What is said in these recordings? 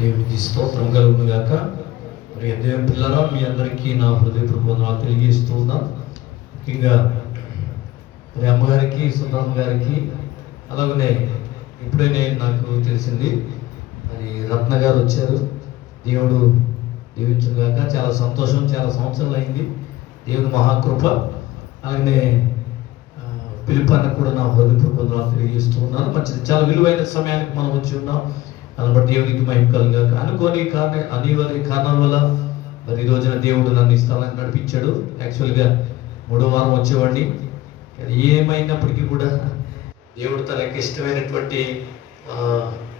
దేవునికి స్తోత్రం కలుగును గాక. మరి దేవుని పిల్లరా, మీ అందరికీ నా హృదయపూర్వక వందనాలు తెలియజేస్తూ ఉన్నాం. ముఖ్యంగా మరి అమ్మగారికి, సుందరమ్మ గారికి, అలాగనే ఇప్పుడే నాకు తెలిసింది మరి రత్న గారు వచ్చారు. దేవుడు దీవించును గాక. చాలా సంతోషం. చాలా సంవత్సరాలు అయింది. దేవుని మహాకృప. అలాగనే పిలుపానికి కూడా నా హృదయపూర్వక వందనాలు తెలియజేస్తూ ఉన్నాను. మంచిది, చాలా విలువైన సమయానికి మనం వచ్చి ఉన్నాం. అలాంటి దేవునికి మహిమ కలుగాక. అనుకోని అనివార్య కారణాల వల్ల మరి ఈ రోజున దేవుడు నన్ను ఈ స్థలానికి నడిపించాడు. యాక్చువల్గా 3వ వారం వచ్చేవాడిని. ఏమైనప్పటికీ కూడా దేవుడు తనకి ఇష్టమైనటువంటి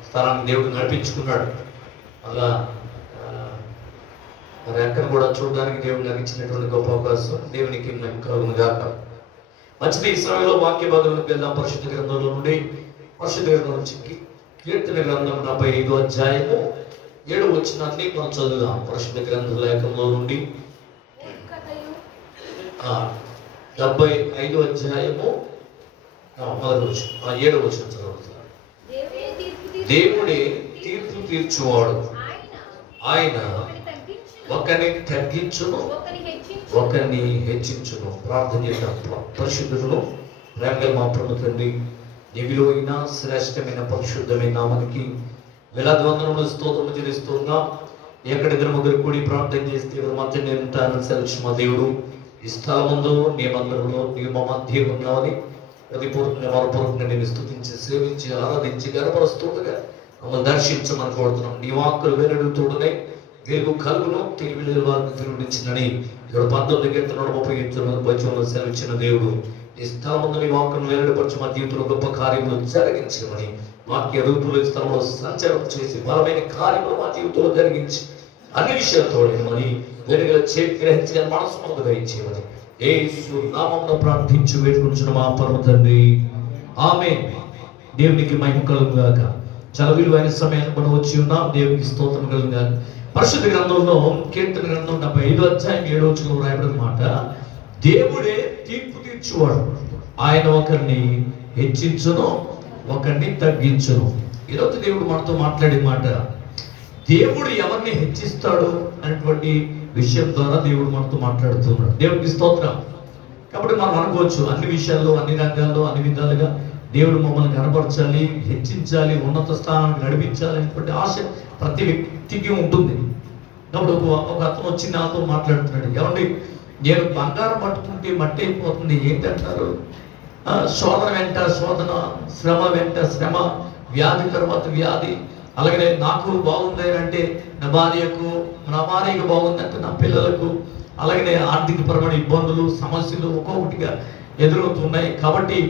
స్థలాన్ని దేవుడు నడిపించుకున్నాడు. అలా మరి అక్కడ కూడా చూడడానికి దేవుడు నాకు ఇచ్చినటువంటి గొప్ప అవకాశం. దేవునికి మహిమ కలుగును గాక. మంచిది, ఈ సమయంలో వాక్య భాగంలోకి వెళ్దాం. పరిశుద్ధ గ్రంథంలో నుండి, పరిశుద్ధ గ్రంథం నుంచి కీర్తన గ్రంథం 75వ అధ్యాయము 7వ వచనాన్ని మనం చదువుదాం. పరిశుద్ధ గ్రంథ లేఖంలో నుండి 75వ అధ్యాయము 7వ వచనం చదువుతాం. దేవుడే తీర్పు తీర్చువాడు, ఆయన ఒకరిని తగ్గించును, ఒకరిని హెచ్చించును. ప్రార్థన చేద్దాం. పరిశుద్ధులను ప్రేమగల మా ప్రభు తండ్రి, నీ విలువైన శ్రేష్టమైన పరిశుద్ధమైన నామానికి వేలాది వందనములు స్తోత్రము చెల్లిస్తున్నాం. ఎక్కడిద్దరు ముగ్గురు కూడి ప్రార్థన చేస్తే ఎవరి మధ్య నేను ఉంటానని సెలవు మా దేవుడు. ఈ స్థలముందు నీ మందిరంలో నీ మా మధ్య ఉన్నావని మనపూర్వకంగా నేను స్తుతించి, సేవించి, ఆరాధించి గర్వపరుస్తుండగా మమ్మల్ని దర్శించమని కోరుతున్నాం. నీ వాక్కులు వేరెడుతూడనే వెలుగు కలుగును, తెలివి వారిని తిరుగునిచ్చినని ఇక్కడ 19 కీర్తనలు 30 వచనంలో సెలవిచ్చిన దేవుడు. ఈ స్థలముందు నీ వాక్కును వెల్లడిపరచు, మా జీవితంలో గొప్ప కార్యములు జరిగించమని, వాక్య రూపులు ఈ స్థలంలో సంచారం చేసి బలమైన కార్యములు మా జీవితంలో జరిగించి అన్ని విషయాలతో మరి వెలుగుల చేతి గ్రహించిన మనసు ముందు గ్రహించేమని యేసు నామమున ప్రార్థించి వేడుకుంటున్న మా పరమ తండ్రి, ఆమేన్. దేవునికి మహిమ కలుగును గాక. చాలా విలువైన సమయాన్ని మనం వచ్చి ఉన్నాం. దేవునికి స్తోత్రం కలుగును గాక. పరిశుద్ధ గ్రంథంలో కీర్తన గ్రంథం 75వ అధ్యాయం 7వ వచనంలో రాయబడిన మాట, దేవుడే తీర్పు తీర్చువాడు, ఆయన ఒకరిని హెచ్చించును, ఒకరిని తగ్గించును. ఈరోజు దేవుడు మనతో మాట్లాడే మాట, దేవుడు ఎవరిని హెచ్చిస్తాడు అనేటువంటి విషయం ద్వారా దేవుడు మనతో మాట్లాడుతున్నాడు. దేవుడికి స్తోత్రం. కాబట్టి మనం అనుకోవచ్చు, అన్ని విషయాల్లో, అన్ని రంగాల్లో, అన్ని విధాలుగా దేవుడు మమ్మల్ని కనపరచాలి, హెచ్చించాలి, ఉన్నత స్థానానికి నడిపించాలి అనేటువంటి ఆశ ప్రతి వ్యక్తికి ఉంటుంది. కాబట్టి ఒక అతను వచ్చి నాతో మాట్లాడుతున్నాడు, ఏమండి నేను బంగారం పట్టుకుంటే మట్టి అయిపోతుంది, ఏంటంటారు? శోధన వెంట శోధన, శ్రమ వెంట శ్రమ, వ్యాధి తర్వాత వ్యాధి. అలాగే నాకు బాగుంది అంటే నా భార్యకు, నా భార్యకు బాగుందంటే నా పిల్లలకు, అలాగే ఆర్థికపరమైన ఇబ్బందులు, సమస్యలు ఒక్కొక్కటిగా ఎదురవుతున్నాయి. కాబట్టి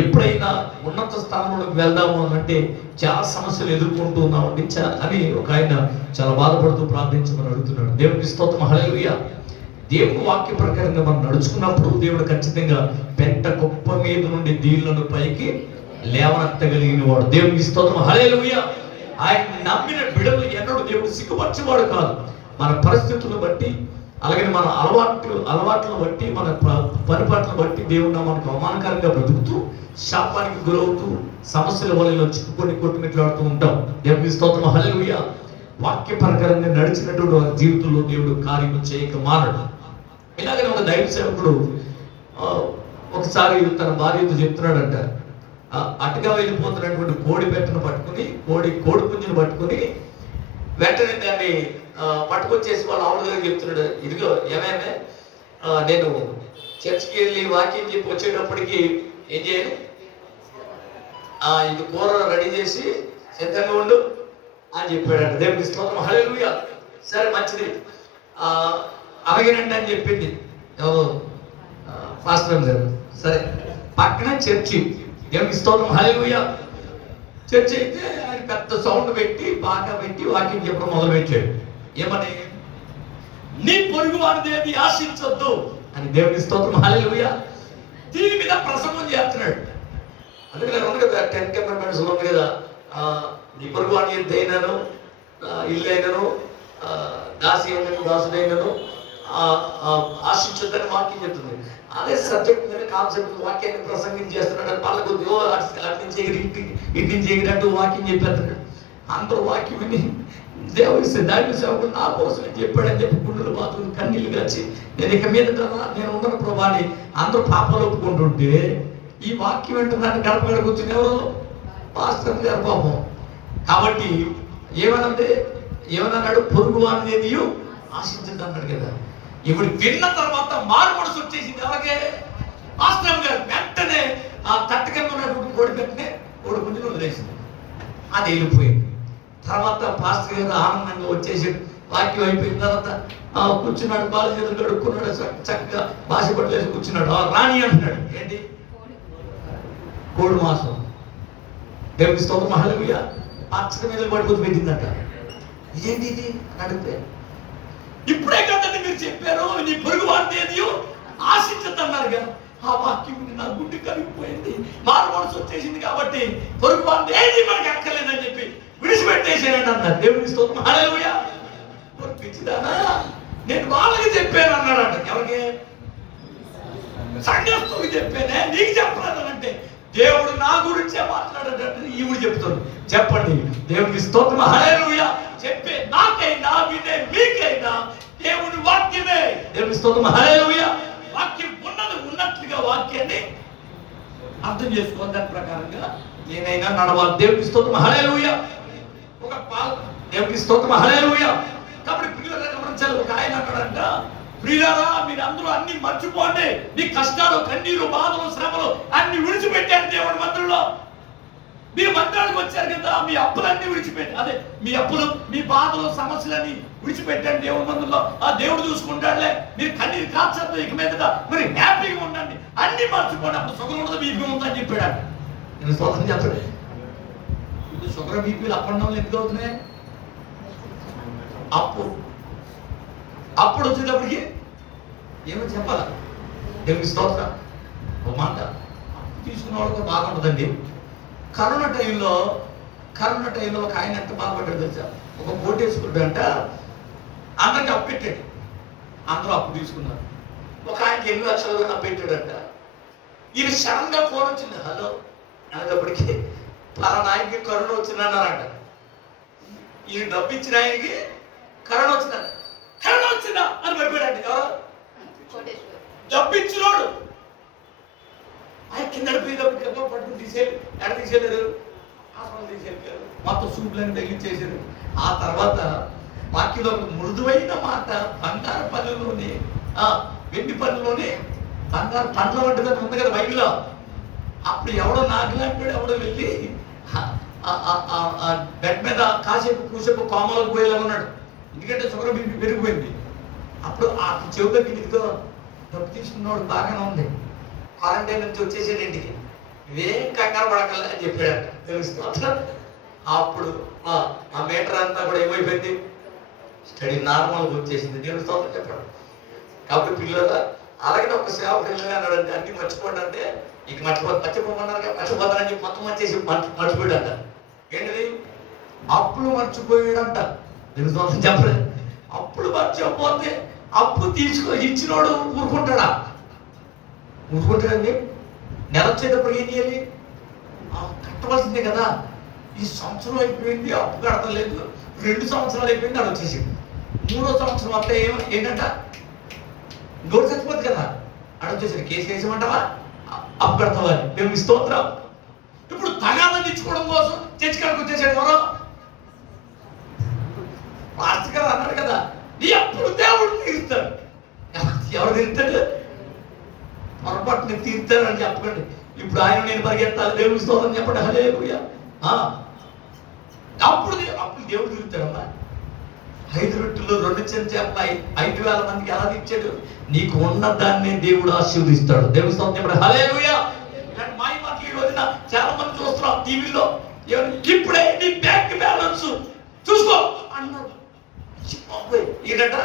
ఎప్పుడైనా ఉన్నత స్థానంలోకి వెళ్దాము అంటే చాలా సమస్యలు ఎదుర్కొంటూ ఉన్నామండి అని ఒక ఆయన చాలా బాధపడుతూ ప్రార్థించమని అడుగుతున్నాడు. దేవునికి స్తోత్రం, హల్లెలూయా. దేవుని వాక్య ప్రకారంగా మనం నడుచుకున్నప్పుడు దేవుడు ఖచ్చితంగా పెంట కుప్ప మీద నుండి దీనులను పైకి లేవనెత్తగలిగిన వాడు. దేవునికి స్తోత్రం, హల్లెలూయా. ఆయన నమ్మిన బిడ్డలు ఎన్నడూ దేవుడు సిగ్గుపరిచేవాడు కాదు. మన పరిస్థితులను బట్టి, అలాగే మన అలవాట్లను బట్టి, మన పరిపాట్లను బట్టి దేవుడు మనకు అవమానకరంగా బ్రతుకుతూ, శాపానికి గురవుతూ, సమస్యల వలన చిక్కుకొని కొట్టుమిట్లాడుతూ ఉంటాం. దేవునికి స్తోత్రం, హల్లెలూయా. వాక్య ప్రకారంగా నడిచినటువంటి వారి జీవితంలో దేవుడు కార్యం చేయక మానడు. ఇలాగనే ఒక దైవ సేవకుడు ఒకసారి తన భార్యతో చెప్తున్నాడంట, అటుగా వెళ్ళిపోతున్నటువంటి కోడి పెట్టను పట్టుకుని, కోడి పుంజును పట్టుకుని వెంటనే దాన్ని పట్టుకొచ్చేసి వాళ్ళ ఆవిడ దగ్గర చెప్తున్నాడు, ఇదిగో ఏమేమే నేను చర్చికి వెళ్ళి వాక్యం చెప్పి వచ్చేటప్పటికి ఏం చేయను, ఇది కూర రెడీ చేసి సిద్ధంగా ఉండు అని చెప్పాడంట. దేవునికి స్తోత్రం, హల్లెలూయా. సరే మంచిది, అలాగేనండి అని చెప్పింది పాస్టర్ గారు. సరే, పక్కన చర్చి. దేవునికి స్తోత్రం, హల్లెలూయా. చర్చి అయితే ఆయన పెద్ద సౌండ్ పెట్టి బాగా పెట్టి వాక్యం చెప్పడం మొదలు పెట్టాడు. ఏమని? నీ పొరుగు వాడిదేది ఆశించొద్దు అని. దేవునికి స్తోత్రం, హల్లెలూయా. దీని మీద ప్రసంగం చేస్తున్నాడు. అందుకని ఉంది కదా 10 కమాండ్మెంట్స్ ఉంది కదా, నీ పొరుగు వాడి అయినను, ఇల్లు అయినను, దాసి అయినను, దాసుడైనను ఆశించొద్దని వాక్యం చెప్తుంది. అదే సబ్జెక్ట్ మీద కాన్సెప్ట్ వాక్యాన్ని ప్రసంగం చేస్తున్నాడు. వాళ్ళకు ఇటు నుంచి ఎగిరినట్టు వాక్యం చెప్పేస్తున్నాడు. అందరూ వాక్యం విని దేవుడి దైవ సేవకుడు నా కోసం చెప్పాడని చెప్పి గుండెలు బాతులు కన్నీళ్ళు కాచి నేను ఇక మీద నేను ఉండను ప్రభా అని అందరూ పాపాలు ఒప్పుకుంటుంటే ఈ వాక్యం వింటున్నాను గడప కూర్చుని ఎవరు పాస్టర్ గారు పాపం. కాబట్టి ఏమన్నాడు పొరుగు అనేది ఆశించదు అన్నాడు కదా. ఇప్పుడు విన్న తర్వాత మారు మనసు వచ్చేసింది ఎవరికే? పాస్టర్ గారు వెంటనే ఆ తట్టకన్నా ఉన్నటువంటి కోడి పెట్టినే కోడి పుంజులు వదిలేసింది. అది వెళ్ళిపోయింది. తర్వాత పాస్టర్ గారు ఆనందంగా వచ్చేసి వాక్యం అయిపోయిన తర్వాత కూర్చున్నాడు, కాలు చేతులు కడుక్కున్నాడు, చక్కగా భాష పట్టలేసి కూర్చున్నాడు. రాణి అంటున్నాడు, ఏంటి కోడి మాసం దేవుని స్తోత్రం హల్లెలూయా. పచ్చక మీద పడిపోతూ పెట్టిందట. ఇదేంటి ఇది అని అడిగితే, ఇప్పుడే కదండి మీరు చెప్పారు నీ పొరుగు వాడిని ఏది ఆశించద్దన్నారుగా. ఆ వాక్యం నా గుండె కరిగిపోయింది, మారు మనసు వచ్చేసింది. కాబట్టి పొరుగు వాడిని ఏది మనకి అక్కర్లేదని చెప్పి విడిచిపెట్టేసానండి అన్నారు. దేవుని స్తోత్రం హల్లెలూయా. పిచ్చిదానా, నేను వాళ్ళకి చెప్పాను అన్నాడంట. ఎవరికి? సంఘస్థులకు చెప్పానే, నీకు చెప్పలేదంటే దేవుడు నా గురించే మాట్లాడాడంటే ఈవిడు చెప్తాడు. చెప్పండి దేవునికి స్తోత్రం హల్లెలూయా. చెప్పే నాకైనా వినే మీకైనా దేవుని వాక్యమే. దేవుని స్తోత్రం హల్లెలూయా. వాక్యం ఉన్నది ఉన్నట్లుగా వాక్యాన్ని అర్థం చేసుకోవాలి, దాని ప్రకారంగా నేనైనా నడవాలి. దేవునికి స్తోత్రం హల్లెలూయా. దేవునికి స్తోత్రం హల్లెలూయా. కాబట్టి ప్రియులారా గమనించాలి. ఒక ఆయన అన్నాడంట, ప్రియులారా మీరందరూ అన్ని మర్చిపోండి, మీ కష్టాలు కన్నీరు బాధలు శ్రమలు అన్ని విడిచిపెట్టారు దేవుడి మందిరంలో. మీరు మందిరానికి వచ్చారు కదా, మీ అప్పులన్నీ విడిచిపెట్టి, అదే మీ అప్పులు మీ బాధలు సమస్యలన్నీ విడిచిపెట్టండి దేవుడి మందిరంలో. ఆ దేవుడు చూసుకుంటాడులే, మీరు కన్నీరు కాచద్దు, ఇక మీదట మీరు హ్యాపీగా ఉండండి, అన్ని మర్చిపోండి, అప్పుడు షుగర్ ఉండదు బీపీ ఉందని చెప్పాడు. నేను స్తోత్రం చెప్పండి. ఇప్పుడు షుగర్ బీపీలు అప్ అండ్ డౌన్లు ఎందుకు అవుతున్నాయి? అప్పుడు వచ్చేటప్పటికి ఏమో చెప్పాలా? దేవుని స్తోత్రం. ఒక మాట తీసుకున్న వాళ్ళకు బాగుంటుందండి. కరోనా టైంలో ఒక ఆయన ఎంత బాగుపడ్డాడు తెలుసా? ఒక బోట్ వేసుకుంటాడంట, అందరికి అప్పు పెట్టాడు, అందరూ అప్పు తీసుకున్నారు. ఒక ఆయనకి 8 లక్షలు అప్పు పెట్టాడంట. ఈయన సడన్ గా ఫోన్ వచ్చింది, హలో అనేటప్పటికి పలానా ఆయనకి కరోనా వచ్చిందన్నారంట. ఈయన డబ్బు ఇచ్చిన ఆయనకి కరోనా వచ్చిందంట. కరోనా వచ్చిందా అని భయపడాడు. ఎవరు? డబ్బు ఇచ్చినోడు. ఆయన కింద పడిపోయినప్పుడు పట్టుకుని తీసుకెళ్ళారు, హాస్పిటల్ తీసుకెళ్ళారు, మొత్తం సూపులను తగిలించేశారు. ఆ తర్వాత వాక్యలో మృదువైన మాట, బంగారు పనుల్లోని వెండి పనుల్లోని బంగారు పండ్ల వంటిదని ఉంది కదా బైబిల్లో. అప్పుడు ఎవడో నాకులాంటి ఎవడో వెళ్ళి బెడ్ మీద కూసేపు కోమలకు పోయేలా ఉన్నాడు. ఎందుకంటే షుగర్ బీపీ పెరిగిపోయింది. అప్పుడు ఆ చెవులకి ఇదిగో డబ్బు తీసుకున్నవాడు బాగానే ఉంది, క్వారంటైన్ నుంచి వచ్చేసాడు ఇంటికి, ఇవేం కంగారు పడకల్లా అని చెప్పాడు. తెలుస్తుంది. అప్పుడు ఆ మీటర్ అంతా కూడా ఏమైపోయింది, స్టడీ నార్మల్గా వచ్చేసింది. నేను స్తోత్రం చెప్పాడు. కాబట్టి పిల్లల అలాగే ఒక సేవకుడు అన్నాడంటే అన్ని మర్చిపోండి అంటే, ఇక మర్చిపోమన్నారు, మర్చిపోతానని చెప్పి మొత్తం వచ్చేసి మర్చిపోయాడంట. ఏంటిది? అప్పులు మర్చిపోయాడంట. నేను స్తోత్రం చెప్పలేదు. అప్పులు మర్చిపోతే అప్పు ఇచ్చినోడు ఊరుకుంటాడా? ఊరుకుంటాడండి. నెల వచ్చేటప్పుడు ఏం చేయాలి? కట్టవలసిందే కదా. ఈ సంవత్సరం అయిపోయింది, అప్పు కడతలేదు, 2 సంవత్సరాలు అయిపోయింది, అది వచ్చేసింది. 3వ సంవత్సరం అంతా ఏంటంట, గోడు చచ్చిపోద్ది కదా, అడొచ్చేసాడు. కేసు వేసేమంటావా, అప్పు కడతావా అని. మేము స్తోత్రం. ఇప్పుడు తగాదని ఇచ్చుకోవడం కోసం చర్చికాడికి వచ్చేసాడు. ఎవరో పాస్టర్ గారు అన్నాడు కదా, నీ అప్పుడు దేవుడు తీరుస్తాడు. ఎవరు తీరుతాడు? పొరపాటుని తీరుతాడు అని చెప్పకండి. ఇప్పుడు ఆయన నేను పరిగెత్తాలి, దేవుని స్తోత్రం చెప్పండి హల్లెలూయా. అప్పుడు దేవుడు తీరుతాడమ్మా. 5 రొట్టెలు 2 చిన్న చేపలు 5,000 మందికి ఎలా తీర్చాడు? నీకు ఉన్న దాన్ని దేవుడు ఆశీర్వదిస్తాడు. దేవుని స్తోత్రం చెప్పండి హల్లెలూయా. ఇలాంటి మాయ మాటలు ఈ రోజున చాలా మంది చూస్తున్నాం టీవీలో. ఇప్పుడే నీ బ్యాంక్ బ్యాలెన్స్ చూసుకో అన్నారు. ఏంటంట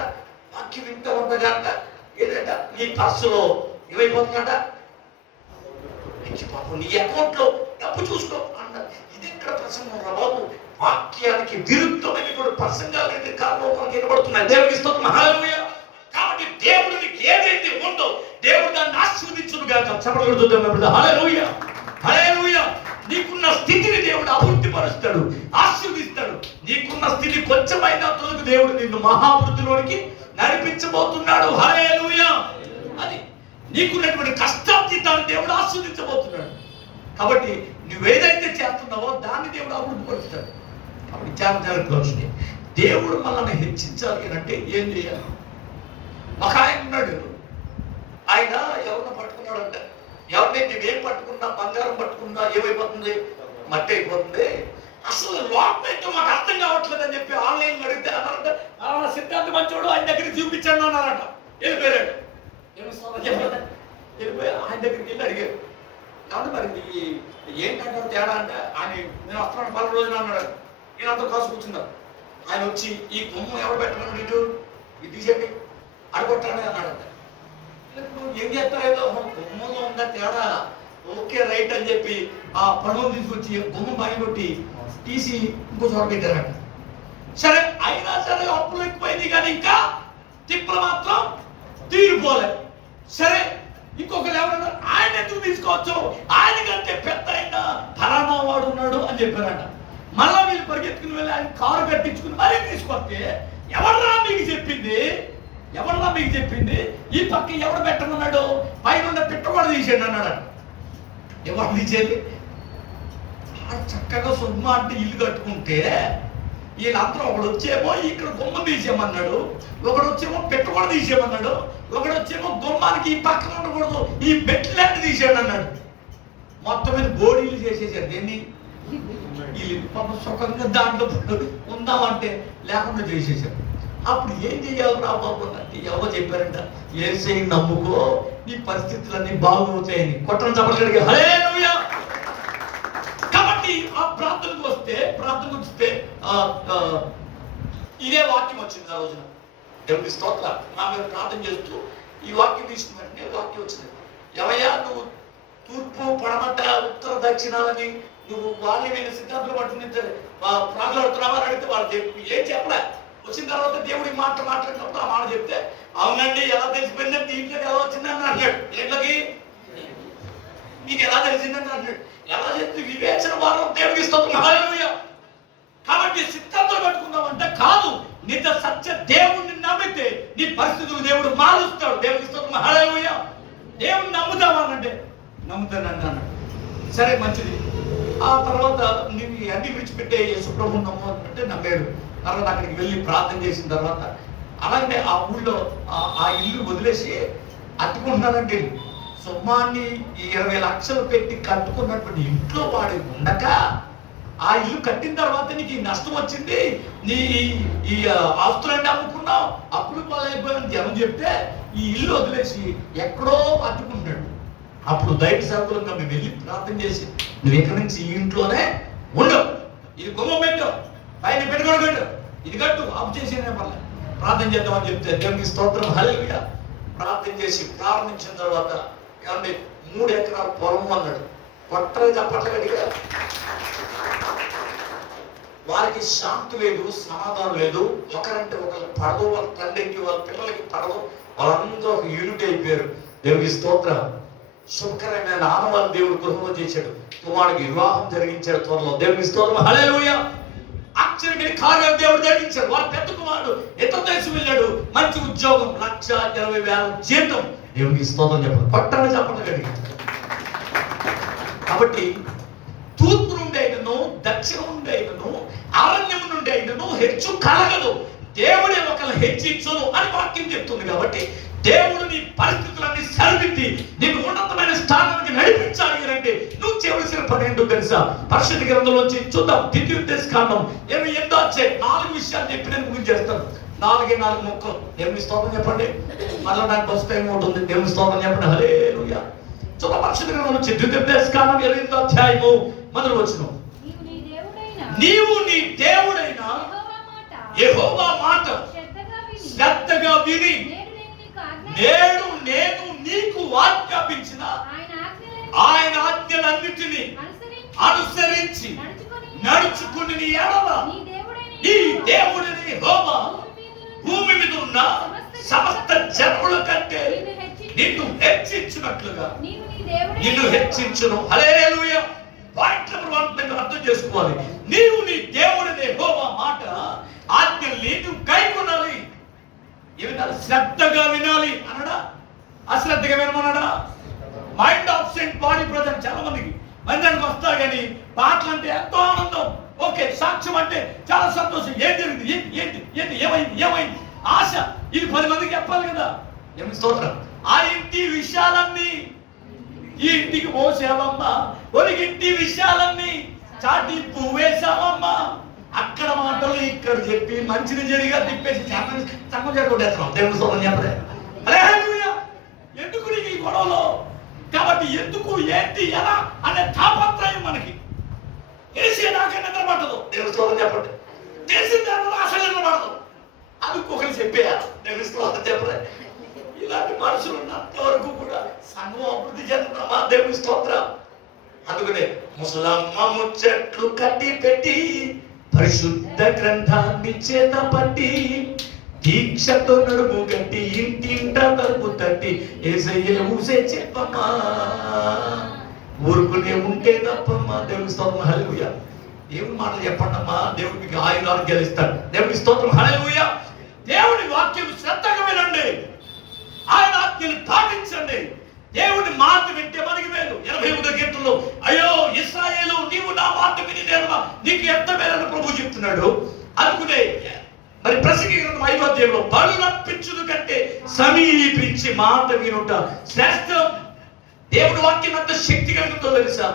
వాక్యం వింటూ ఉండగాక ఏంటంట నీ పర్సులో ఏమైపోతుందంట, పాపం నీ అకౌంట్ లో డబ్బు చూసుకో అన్నారు. ఇది ఇక్కడ ప్రసంగం రా బాబు. వాక్యానికి విరుద్ధమైనటువంటి ప్రసంగాలు అయితే కాలంలో మనకి వినబడుతున్నాయి. దేవునికి స్తోత్రం హల్లెలూయా. కాబట్టి దేవుడికి ఏదైతే ఉందో దేవుడు దాన్ని ఆశీర్వదించును గాక. చెప్పగలుగుతాం హల్లెలూయా హల్లెలూయా. నీకున్న స్థితిని దేవుడు అభివృద్ధి పరుస్తాడు, ఆశీర్వదిస్తాడు. నీకున్న స్థితి కొంచెమైనా తొలగు దేవుడు నిన్ను మహావృద్ధిలోనికి నడిపించబోతున్నాడు. హల్లెలూయా. అది నీకున్నటువంటి కష్టాతీతాన్ని దేవుడు ఆస్వాదించబోతున్నాడు. కాబట్టి నువ్వేదైతే చేస్తున్నావో దాన్ని దేవుడు అభివృద్ధి పరుస్తాడు. కాబట్టి జాగ్రత్త. దేవుడు మనల్ని హెచ్చించాలి అంటే ఏం చేయాలి? ఒక ఆయన ఉన్నాడు, ఆయన ఎవరిని పట్టుకున్నాడంట. ఎవరినైతే నువ్వేం పట్టుకున్నా, బంగారం పట్టుకున్నా ఏమైపోతుంది? మట్టి అయిపోతుంది. అసలు లోపం ఏంటో మాకు అర్థం కావట్లేదు అని చెప్పి ఆన్లైన్ అడిగితే అన్నారంట, సిద్ధాంత మంచోడు, ఆయన దగ్గరికి చూపించండి అన్నారంట. వెళ్ళిపోయాడు. వెళ్ళిపోయి ఆయన దగ్గరికి వెళ్ళి అడిగారు, కాబట్టి మరి ఏంటంటే తేడా అంటే ఆయన నేను వస్తున్నాను 10 రోజులు అన్నాడు. నేనంతా కాసు కూర్చున్నాను. ఆయన వచ్చి ఈ గుమ్మం ఎవరు పెట్టమన్నాడు, ఇటు ఇది తీసేయండి అడగొట్టాడు అన్నాడంట. ఏం చేస్తారు, ఏదో గుమ్మంలో ఉందా తేడా, ఓకే రైట్ అని చెప్పి ఆ పనులు తీసుకొచ్చి గుమ్మం పనికొట్టి తీసి ఇంకో చోట పెట్టారట. సరే అయినా సరే అప్పులు ఎక్కువైంది కానీ ఇంకా తిప్పలు మాత్రం తీరిపోలే. సరే ఇంకొకరు ఎవరన్నారు, ఆయన ఎందుకు తీసుకోవచ్చు, ఆయనకంటే పెద్ద ఆయన ఫలానా వాడు ఉన్నాడు అని చెప్పారట. మళ్ళా వీళ్ళు పరిగెత్తుకుని వెళ్ళి ఆయన కారు కట్టించుకుని మరీ తీసుకొస్తే ఎవడరా మీకు చెప్పింది, ఎవడరా మీకు చెప్పింది, ఈ పక్క ఎవడు పెట్టమన్నాడు, పైన పెట్టకూడదు తీసేయండి అన్నాడు. ఎవరు తీసేది? చక్కగా సొమ్మ అంటే ఇల్లు కట్టుకుంటే వీళ్ళందరూ ఒకడు వచ్చేమో ఇక్కడ గుమ్మం తీసేయమన్నాడు, ఒకడు వచ్చేమో పెట్టకూడదు తీసేయమన్నాడు, ఒకడు వచ్చేమో గుమ్మానికి ఈ పక్కన ఉండకూడదు ఈ బెట్లాంటి తీసేయండి అన్నాడు. మొత్తం మీద బోడీలు చేసేసారు. దేన్ని వీళ్ళు పాపం సుఖంగా దాంట్లో ఉందామంటే లేకుండా చేసేసారు. అప్పుడు ఏం చెయ్యాలి రా బాబు అంటే ఎవరో చెప్పారంట, యేసయ్యని నమ్ముకో నీ పరిస్థితులన్నీ బాగవుతాయని. కొట్టడం చెప్పగలిగే హల్లెలూయా. కాబట్టి ఆ ప్రార్థనకు వస్తే ఇదే వాక్యం వచ్చింది. ఆ రోజున దేవుని స్తోత్రం. నా మీద ప్రార్థన చేస్తూ ఈ వాక్యం తీసుకున్నట్టే వాక్యం వచ్చింది. ఎవయ్యా నువ్వు తూర్పు పడమట ఉత్తర దక్షిణాలని నువ్వు వాళ్ళ మీద సిద్ధాంతులు పట్టుకుని ప్రార్థనడుతున్నావా అని అడిగితే వాళ్ళు ఏం చెప్పలే. వచ్చిన తర్వాత దేవుడికి మాట్లాడినప్పుడు ఆ మాట చెప్తే అవునండి ఎలా తెలిసిపోయిందంటే ఇంట్లోకి ఎలా వచ్చిందని అన్నాడు. ఇంట్లోకి నీకు ఎలా తెలిసిందని అన్నాడు. ఎలా చెప్తే వివేచన వారం దేవుడికి స్తోత్రం హల్లెలూయా. కాబట్టి సిద్ధాంతులు పట్టుకున్నామంటే కాదు, నిజ సత్య దేవుడిని నమ్మితే నీ పరిస్థితులు దేవుడు మారుస్తాడు. దేవుడికి స్తోత్రం హల్లెలూయా. దేవుడిని నమ్ముతావానంటే నమ్ముతానండి అన్నాడు. సరే మంచిది. ఆ తర్వాత నువ్వు అన్ని విడిచిపెట్టే యేసుప్రభువుని నమ్ము అంటే నమ్మాడు. తర్వాత అక్కడికి వెళ్ళి ప్రార్థన చేసిన తర్వాత అలాగే ఆ ఊళ్ళో ఆ ఇల్లు వదిలేసి అట్టుకుంటున్నారంటే సొమ్మాన్ని 20 లక్షలు పెట్టి కట్టుకున్నటువంటి ఇంట్లో వాడి ఉండక ఆ ఇల్లు కట్టిన తర్వాత నీకు ఈ నష్టం వచ్చింది, నీ ఈ ఆస్తులన్నీ అమ్ముకున్నావు, అప్పులు పాలైపోయాని జనం చెప్తే ఈ ఇల్లు వదిలేసి ఎక్కడో అట్టుకుంటున్నాడు. అప్పుడు దైవ సేవకులుగా మేము వెళ్ళి ప్రార్థన చేసి నువ్వు ఇక్కడి నుంచి ఈ ఇంట్లోనే ఉండవు, ఇది గుమ్మం పెట్టు, పైన పెట్టుకోడు పెట్టు, ఇది కట్టు, ఆఫ్ చేసేనే పర్లేదు, ప్రార్థన చేద్దామని చెప్తే దేవునికి స్తోత్రం హల్లెలూయా. ప్రార్థన చేసి ప్రారంభించిన తర్వాత ఏమంటే 3 ఎకరాల పొలం అన్నాడు. కొట్టలే చప్పట్లు గట్టిగా. వారికి శాంతి లేదు, సమాధానం లేదు, ఒకరంటే ఒకరు పడదు, వాళ్ళ తండ్రికి వాళ్ళ పిల్లలకి పడదు, వాళ్ళందరూ ఒక యూనిట్ అయిపోయారు. దేవునికి స్తోత్రం. శుభకరమైన ఆనవాళ్ళు దేవుడు గృహంలో చేశాడు. కుమారుడికి వివాహం జరిగించాడు త్వరలో. దేవునికి స్తోత్రం హల్లెలూయా. ఆశ్చర్యమైన కార్యాలు దేవుడు జరిగించాడు. వారి పెద్ద కుమారుడు ఇతర దేశం వెళ్ళాడు, మంచి ఉద్యోగం, 1,20,000 జీతం. దేవునికి స్తోత్రం చెప్పండి, పట్టణ చెప్పండి గడిగి. కాబట్టి తూర్పు నుండి అయినను దక్షిణం నుండి అయినను అరణ్యం నుండి అయినను హెచ్చు కలగదు, దేవుడే ఒకరు హెచ్చించును అని వాక్యం చెప్తుంది. కాబట్టి దేవుడు నీ పరిస్థితులన్నీ సరిదిద్ది నీకు ఉన్నతమైన స్థానానికి నడిపించాలి అంటే నువ్వు చేయవలసిన పని ఏంటో తెలుసా? పరిశుద్ధ గ్రంథంలోంచి చూద్దాం. ద్వితీయోపదేశకాండం 28వ అధ్యాయం 4 విషయాలు చెప్పి నేను ముగించేస్తాను. 4 మొక్కలు. దేవుని స్తోత్రం చెప్పండి. మళ్ళీ నాకు బస్ టైం ఉంటుంది. దేవుని స్తోత్రం చెప్పండి హల్లెలూయా. చూద్దాం. పరిశుద్ధ గ్రంథం నుంచి ద్వితీయోపదేశకాండం 28వ అధ్యాయము మొదలు వచనం. నీవు నీ దేవుడైన యెహోవా మాట శ్రద్ధగా విని నేడు నేను నీకు ఆజ్ఞాపించిన ఆయన ఆజ్ఞలన్నిటినీ అనుసరించి నడుచుకుని నీ ఎడల నీ దేవుడిని యెహోవా భూమి మీద ఉన్న సమస్త జనముల కంటే నిన్ను హెచ్చించినట్లుగా నిన్ను హెచ్చించును. హల్లెలూయా. పాయింట్ నెంబర్ 1 మీరు అర్థం చేసుకోవాలి. నీవు నీ దేవుడిని యెహోవా మాట ఆజ్ఞల్ని నువ్వు కైకొనాలి. ఏమన్నా శ్రద్ధగా వినాలి అన్నాడా? అశ్రద్ధగా వినమన్నాడా? Mind absent, body present. చాలా మందికి మందిరానికి వస్తా కానీ పాటలు అంటే ఎంతో ఆనందం, ఓకే, సాక్ష్యం అంటే చాలా సంతోషం. ఏం జరిగింది, ఏంటి ఏంటి ఏంటి ఏమైంది ఆశ, ఇది 10 మందికి చెప్పాలి కదా. ఏమి స్తోత్రం. ఆ ఇంటి విషయాలన్నీ ఈ ఇంటికి మోసావమ్మా, ఒరిగింటి విషయాలన్నీ చాటి పువ్వేశావమ్మా. అక్కడ మాటలు ఇక్కడ చెప్పి మంచిని జరిగా తిప్పేసి చక్కం జరగొట్టేస్తున్నాం. దేవుని స్తోత్రం చెప్పలే. హల్లెలూయా. ఎందుకు నీకు ఈ గొడవలో? కాబట్టి ఎందుకు, ఏంటి, ఎలా అనే తాపత్రయం మనకి తెలిసేదాకా నిద్రపడదు. దేవుని స్తోత్రం చెప్పండి. తెలిసిన తర్వాత అసలు నిద్రపడదు. అందుకు ఒకరు చెప్పేయాలి. దేవుని స్తోత్రం చెప్పలే. ఇలాంటి మనుషులు ఉన్నంత వరకు కూడా సంఘం అభివృద్ధి చెందుతామా? దేవుని స్తోత్రం. అందుకనే ముసలమ్మ ముచ్చట్లు కట్టి పెట్టి పరిశుద్ధ గ్రంథాన్ని చేత పట్టి దీక్షతో నడుము కట్టి ఇంటింట తలుపు తట్టి యేసయ్య ఊసే చెప్పమ్మా, ఊరుకునే ఉంటే తప్పమ్మా. దేవుని స్తోత్రం. హల్లెలూయా. దేవుని మాటలు చెప్పండమ్మా, దేవుడు మీకు ఆయురారోగ్యాలు ఇస్తాడు. దేవుని స్తోత్రం. హల్లెలూయా. దేవుని వాక్యం శ్రద్ధగా వినండి, ఆయన ఆజ్ఞలు పాటించండి. దేవుని మాట వింటే మనకి మేలు. 88వ కీర్తనలో అయ్యో ఇశ్రాయేలు, నీవు నా మాట విని నేను నీకు ఎంత మేలని ప్రభు చెప్తున్నాడు. అందుకునే మరి ప్రసంగి గ్రంథం 5వ అధ్యాయంలో బలులర్పించుట కంటే సమీపించి మాట వినుట శ్రేష్టం. దేవుడి వాక్యం అంత శక్తి కలిగిందో తెలుసా?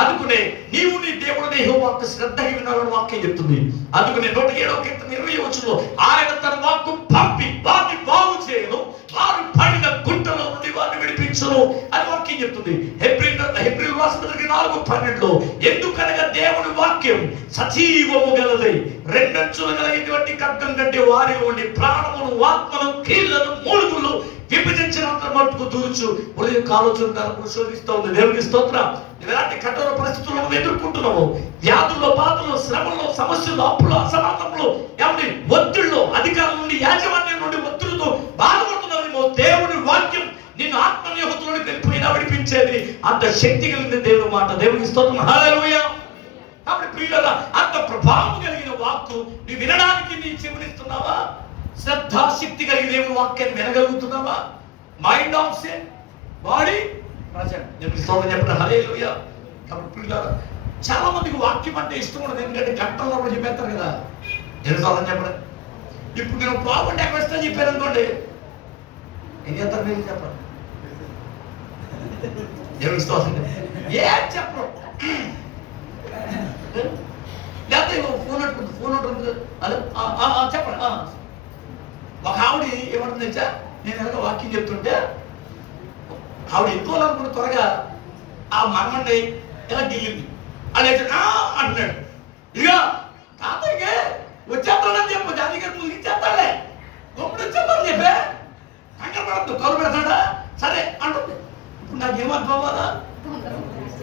అందుకునే నీవు నీ దేవుడిని యెహోవాకు శ్రద్ధగా వినాలని వాక్యం చెప్తుంది. అందుకునే 107వ కీర్తన 20వ వచనంలో ఆయన తన వాక్కు పంపి వారిని బాగు చేయను, వారు పడిన గుంటలో నుండి వారిని విడిపించును అని వాక్యం చెప్తుంది. హెబ్రీయుల రాసిన 4:12లో ఎందుకనగా దేవుని వాక్యం సజీవము గలదై రెండంచులు కలిగినటువంటి ఖడ్గం కంటే వారిలో ఉండి ప్రాణమును ఆత్మను కీళ్లను మూలుగులు విభజించినంత మట్టుకు దూర్చు ఉదయం ఆలోచన శోధిస్తూ ఉంది. దేవునికి స్తోత్రం. ఎలాంటి కఠోర పరిస్థితులను ఎదుర్కొంటున్నాము, వ్యాధుల్లో, బాధల్లో, శ్రమల్లో, సమస్యలు, అప్పులు, అసమానతలు, ఏమంటే ఒత్తిడిలో, అధికారుల నుండి, యాజమాన్యం నుండి ఒత్తిడితో బాధపడుతున్నామేమో, దేవుని వాక్యం నిన్ను ఆత్మనియోగంలోకి వెళ్ళిపోయినా విడిపించేది అంత శక్తి కలిగిన దేవుని మాట. దేవునికి స్తోత్రం. హల్లెలూయా. కాబట్టి ప్రియులారా, అంత ప్రభావం కలిగిన వాక్కు నీ వినడానికి నీ చెవునిస్తున్నావా? శ్రద్ధాశక్తి కలిగిన దేవుని వాక్యాన్ని వినగలుగుతున్నావా? Mind absent, body present. దేవునికి స్తోత్రం చెప్పండి. హల్లెలూయా. కాబట్టి ప్రియులారా, చాలా మందికి వాక్యం అంటే ఇష్టం ఉండదు, ఎందుకంటే గంటల్లో కూడా చెప్పేస్తారు కదా. దేవునికి స్తోత్రం చెప్పండి. ఇప్పుడు నేను బాగుంటే ఎక్కడ ఇష్టం చెప్పాను అనుకోండి, ఏం చేస్తారు? మీరు చెప్పండి. దేవునికి స్తోత్రం. ఏం చెప్పరు. లేకపోతే ఫోన్ ఉంటుంది, అదే చెప్పండి. ఒక ఆవిడ ఏమంటుంది తెలుసా? నేను ఎలాగో వాక్యం చెప్తుంటే ఆవిడ ఎత్తుకోవాలనుకుంటే త్వరగా ఆ మనమండి ఎలా గిల్లింది. అది అంటున్నాడు, ఇదిగా తాతయ్యకి వచ్చేస్తాడని చెప్పు, జాతి గారు ముగిచ్చేస్తాడే, గొప్పడు వచ్చేస్తాడని చెప్పే కంగారు పడద్దు, కౌలు పెడతాడా సరే అంటుంది. ఇప్పుడు నాకేమర్థం అవ్వాలా?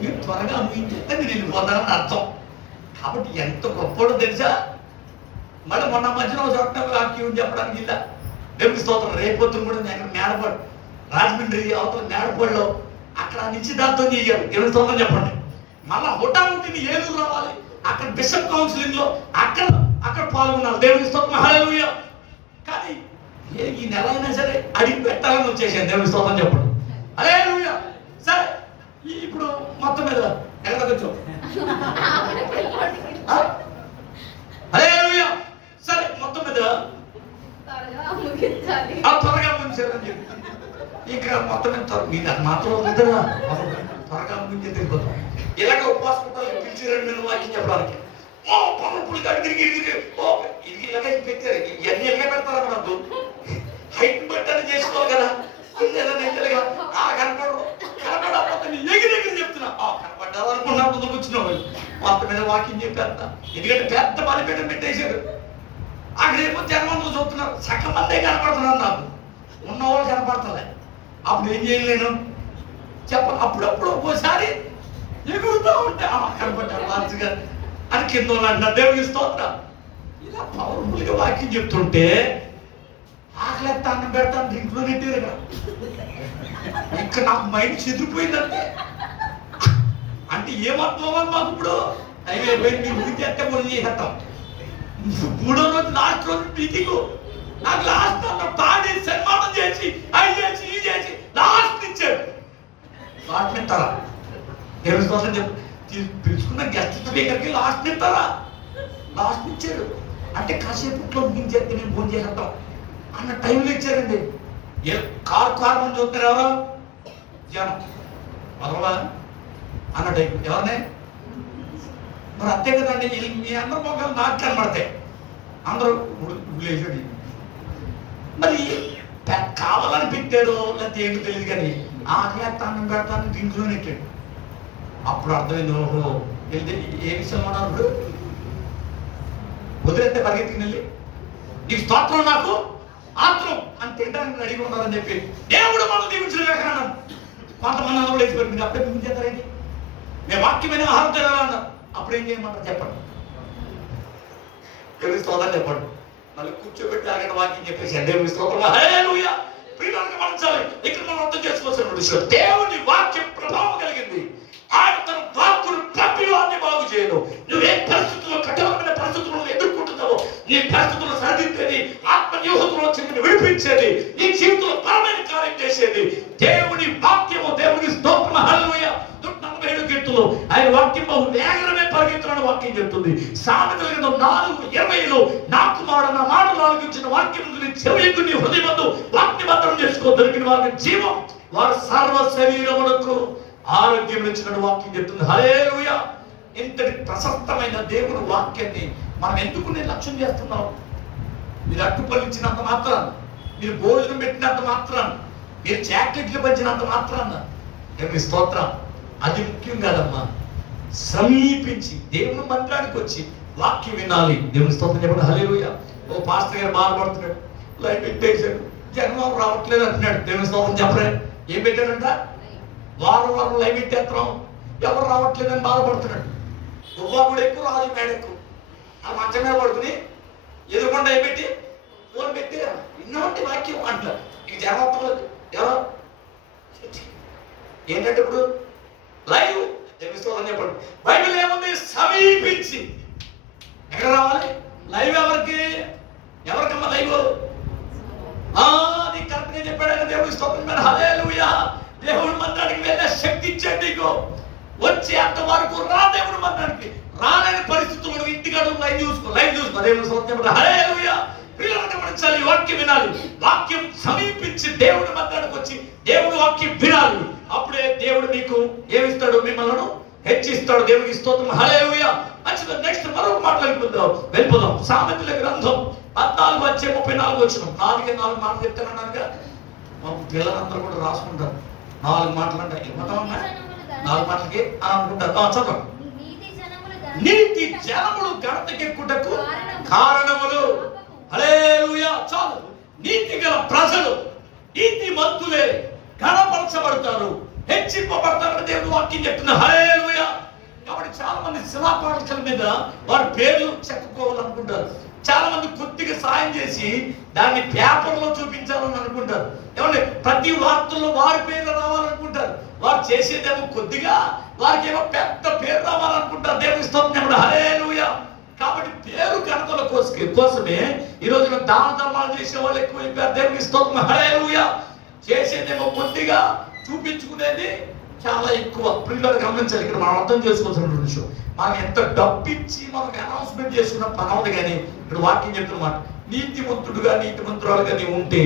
మీరు త్వరగా ముగించేస్తే మీరు వెళ్ళిపోతారని అర్థం. కాబట్టి ఎంత గొప్పడో తెలుసా? మళ్ళీ మొన్న మధ్యన ఒక చోట వాక్యం చెప్పడానికి ఇలా. దేవుని స్తోత్రం. రేపొద్దున కూడా నేను మేడపడు రాజమండ్రి అవతల మేడపడిలో అక్కడ నిశ్చితార్థం చేయాలి. దేవుని స్తోత్రం చెప్పండి. మళ్ళా హుటాహుటిని ఏలూరు రావాలి, అక్కడ బిషప్ కౌన్సిలింగ్ లో అక్కడ పాల్గొన్నారు. దేవుని స్తోత్రం. హల్లెలూయా. కానీ ఈ నెల అయినా సరే అడిగి పెట్టాలని వచ్చేసాను. దేవుని స్తోత్రం చెప్పండి. హల్లెలూయా. సరే, ఇప్పుడు మొత్తం మీద ఎక్కడికొచ్చావు? హల్లెలూయా. సరే, మొత్తం మీద త్వరగా ముంచాలని చెప్పి ఇక మొత్తం మీద మీరు మాత్రం నిద్రగా త్వరగా ముంచే తిరిగిపోతాం. ఇలాగ ఉపవాసం పిలిచారండి నేను వాక్యం చెప్పడానికి. పనులు కాదు తిరిగి ఇది ఇలాగే పెట్టారు. ఇవన్నీ ఎలాగే పెడతారా? మనకు హైట్ బట్టి చేసుకోవాలి కదా. కనపడకపోతే ఎగిరి చెప్తున్నా, కనపడ్డారు అనుకున్నా వచ్చినావు మొత్తం మీద వాక్యం చెప్పేస్తా. ఎందుకంటే పెద్ద బలిపీఠం పెట్టేశారు. అక్కడేమో జనమంలో చూస్తున్నారు, సగం మందే కనపడుతున్నారు. నాకు ఉన్నవాళ్ళు కనపడతలే. అప్పుడు ఏం చేయలేను చెప్పాలి. అప్పుడప్పుడు ఒక్కోసారి ఎగురుతూ ఉంటే కనపడ్డారు మంచిగా అని కింద అంటున్నారు. దేవునికి స్తోత్రం. ఇలా పవర్ఫుల్గా వాక్యం చెప్తుంటే ఆకలిస్తా అన్నం పెడతాను ఇంట్లో నెట్టారు. ఇంకా నాకు మైండ్ చెదిరిపోయిందంటే అంటే ఏమర్థం అవ్వాలి మాకు ఇప్పుడు? టైం అయిపోయింది, మీరు ముగితే ఎట్టే పని చేసేస్తాం. 3వ రోజు లాస్ట్ రోజు మీటింగ్. నాకు లాస్ట్ పాడి సన్మానం చేసి అవి చేసి ఇవి చేసి లాస్ట్ ఇచ్చాడు. లాస్ట్ ఇస్తారా? దేవుని స్తోత్రం చెప్పి పిలుచుకున్న గెస్ట్ స్పీకర్కి లాస్ట్ ఇస్తారా? లాస్ట్ ఇచ్చాడు. అంటే కాసేపట్లో ముగించేస్తే నేను ఫోన్ చేసేస్తాం అన్న టైంలో ఇచ్చారండి. కారు మంది చూస్తారు ఎవరో జనం వదలవా అన్న టైం. ఎవరినే మరి అంతే కదండి. మీ అందరు మొక్కలు నాకు కనబడతాయి, అందరూ లేచాడు. మరి కావాలని పెట్టాడు లేకపోతే ఏంటో తెలియదు, కానీ ఆకలేస్తాను పెడతాను దీంట్లో నెట్టాడు. అప్పుడు అర్థమైంది, ఓహో వెళ్తే ఏ విషయం అన్నారు, వదిలేస్తే పరిగెత్తుకుని వెళ్ళి నీకు స్తోత్రం నాకు ఆత్రం అని తింటానికి రెడీగా ఉన్నారని చెప్పి దేవుడు మనం దీవించిన కారణం. కొంతమంది అందరూ లేచిపోయి మీరు అప్పుడే దీవించేస్తారండి, మేము వాక్యమైన ఆహారం తినాలన్నారు. అప్పుడు ఏం చేయమంటారు చెప్పండి? దేవుని స్తోత్రం చెప్పండి. మళ్ళీ కూర్చోబెట్టి అలాగే వాక్యం చెప్పేసి దేవుని స్తోత్రం హల్లెలూయా. ప్రియులారా గమనించాలి, ఇక్కడ మనం అర్థం చేసుకోవాల్సిన విషయం, దేవుని వాక్యం ప్రభావం కలిగింది. ఆయన తన వాక్కును ప్రతి వారిని బాగు చేయను. నువ్వే పరిస్థితుల్లో కఠినమైన పరిస్థితులను ఎదుర్కొంటున్నావో, నీ పరిస్థితులను సరిదిద్దేది, ఆత్మవ్యూహంలో చిన్న విడిపించేది, నీ జీవితంలో పరమైన కార్యం చేసేది దేవుని వాక్యము. దేవుని స్తోత్రం హల్లెలూయా. 147 కీర్తనలు ఆయన వాక్యం బహు వేగమే పరిగెత్తున్న వాక్యం చెప్తుంది. సామెతల గ్రంథం 4:20 నా కుమారుడు నా మాటలు ఆలకించిన వాక్యం చెవియకు నీ హృదయమందు వాక్యభద్రం చేసుకో, దొరికిన వారికి జీవం, వారి సర్వ శరీరమునకు ఆరోగ్యం ఇచ్చిన వాక్యం చెప్తుంది. హల్లెలూయా. ఇంతటి ప్రశస్తమైన దేవుని వాక్యాన్ని మనం ఎందుకు నిర్లక్ష్యం చేస్తున్నాం? మీరు అట్టుపల్లి ఇచ్చినంత మాత్రాన, మీరు భోజనం పెట్టినంత మాత్రాన, మీరు చాక్లెట్లు పంచినంత మాత్రాన దేవుని స్తోత్రం అది ముఖ్యం కాదమ్మా. సమీపించి దేవుని మందిరానికి వచ్చి వాక్యం వినాలి. దేవుని స్తోత్రం చెప్పండి హల్లెలూయా. ఓ పాస్టర్ గారు బాధపడుతున్నాడు, లైవ్ పెట్టేశాడు, జన్మం రావట్లేదు అంటున్నాడు. దేవుని స్తోత్రం చెప్పలే. ఏం పెట్టాడంట? వారం లైవ్ పెట్టేస్తున్నాం, ఎవరు రావట్లేదని బాధపడుతున్నాడు. గువ్వా కూడా ఎక్కువ, రాజు మేడ ఎక్కువ. ఆ మంచం మీద పడుకుని ఎదురుకుండా ఏం పెట్టి ఫోన్ పెట్టి ఇన్నోటి వాక్యం అంటారు. ఇక జనం ఎవరో ఏంటంటే ఇప్పుడు లైవ్ తెలుస్తోందని చెప్పండి. బైబిల్ ఏముంది? సమీపించి. ఎక్కడ రావాలి లైవ్? ఎవరికమ్మా లైవ్? అది కరెక్ట్గా చెప్పాడు దేవుడి స్తోత్రం హల్లెలూయా. దేవుడి మందిరానికి వెళ్ళే శక్తి ఇచ్చాడు నీకు. వచ్చే అంత వరకు రా దేవుడి మందిరానికి. రాలేని పరిస్థితుల్లో ఇంటికాడ లైవ్ చూసుకో దేవుడి స్తోత్రం హల్లెలూయా. పిల్లలు గమనించాలి, వాక్యం వినాలి. వాక్యం సమీపించి దేవుడి మందిరానికి వచ్చి దేవుడి వాక్యం వినాలి. అప్పుడే దేవుడు మీకు ఏమిస్తాడు? మిమ్మల్ని హెచ్చిస్తాడు. దేవుడికి స్తోత్రం హల్లెలూయా. మంచిది. నెక్స్ట్ మరొక మాట్లాడుకుందాం, వెళ్ళిపోదాం. సామెతల గ్రంథం 14:34 4 మాటలు చెప్తానన్నానుగా. మా పిల్లలందరూ కూడా రాసుకుంటారు. 4 మాటలు అంటే 4 మాటలకి అనుకుంటారు. చదవండి. నీతి జనములు ఘనతకెక్కుటకు కారణములు. హల్లెలూయా. చాలు. నీతి గల ప్రజలు, నీతిమంతులే ఘనపరచబడతారు, హెచ్చింపబడతారు. దేవుడు వాక్యం చెప్తున్నా హల్లెలూయా. కాబట్టి చాలా మంది శిలాపాఠశాల మీద వారి పేర్లు చెప్పుకోవాలనుకుంటారు. చాలా మంది కొద్దిగా సాయం చేసి దాన్ని పేపర్లో చూపించాలని అనుకుంటారు. ఏమంటే ప్రతి వార్తల్లో వారి పేర్లు రావాలనుకుంటారు. వారు చేసేదేమో కొద్దిగా, వారికి ఏమో పెద్ద పేరు రావాలనుకుంటారు. దేవుని స్తోత్రం హల్లెలూయా. కాబట్టి పేరు ఘనతల కోసమే ఈ రోజున దాన ధర్మాలు చేసే వాళ్ళు ఎక్కువైపోయారు. దేవుని స్తోత్రం హల్లెలూయా. చేసేదేమో కొద్దిగా, చూపించుకునేది చాలా ఎక్కువ. పిల్లలు గమనించాలి, ఇక్కడ మనం అర్థం చేసుకోవాల్సిన విషయం, మనం ఎంత డబ్బు ఇచ్చి మనం అనౌన్స్మెంట్ చేసుకున్న పని అవుతుంది. కానీ ఇక్కడ వాక్యం చెప్తున్నమాట, నీతిమంతుడుగా నీతిమంతురాలుగా నీవు ఉంటే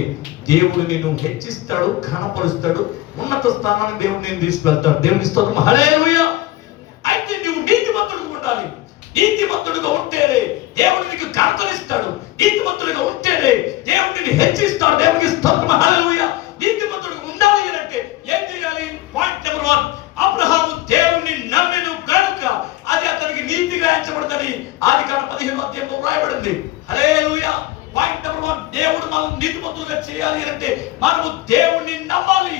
దేవుడు నిన్ను హెచ్చిస్తాడు, ఘనపరుస్తాడు, ఉన్నత స్థానానికి దేవుడు నేను తీసుకువెళ్తాడు. దేవుని స్తోత్రం హల్లెలూయా. అయితే నువ్వు నీతిమంతుడుగా ఉండాలి. నీతిమంతుడుగా ఉంటేనే దేవుడు నీకు ఘనతనిస్తాడు. నీతిమంతుడుగా ఉంటేనే దేవుడు నిన్ను హెచ్చిస్తాడు. దేవునికి స్తోత్రం హల్లెలూయా. నీతిమంతుడుగా ఉండాలి అంటే ఏం చేయాలి? పాయింట్ నెంబర్ 1, అబ్రహాము దేవుని నమ్మెను కనుక అది అతనికి నీతిగా ఎంచబడదని ఆదికాండం 15 రాయబడింది. హల్లెలూయా. పాయింట్ నెంబర్ 1, దేవుడు మనం నీతిమంతులుగా చేయాలి అంటే మనము దేవుణ్ణి నమ్మాలి.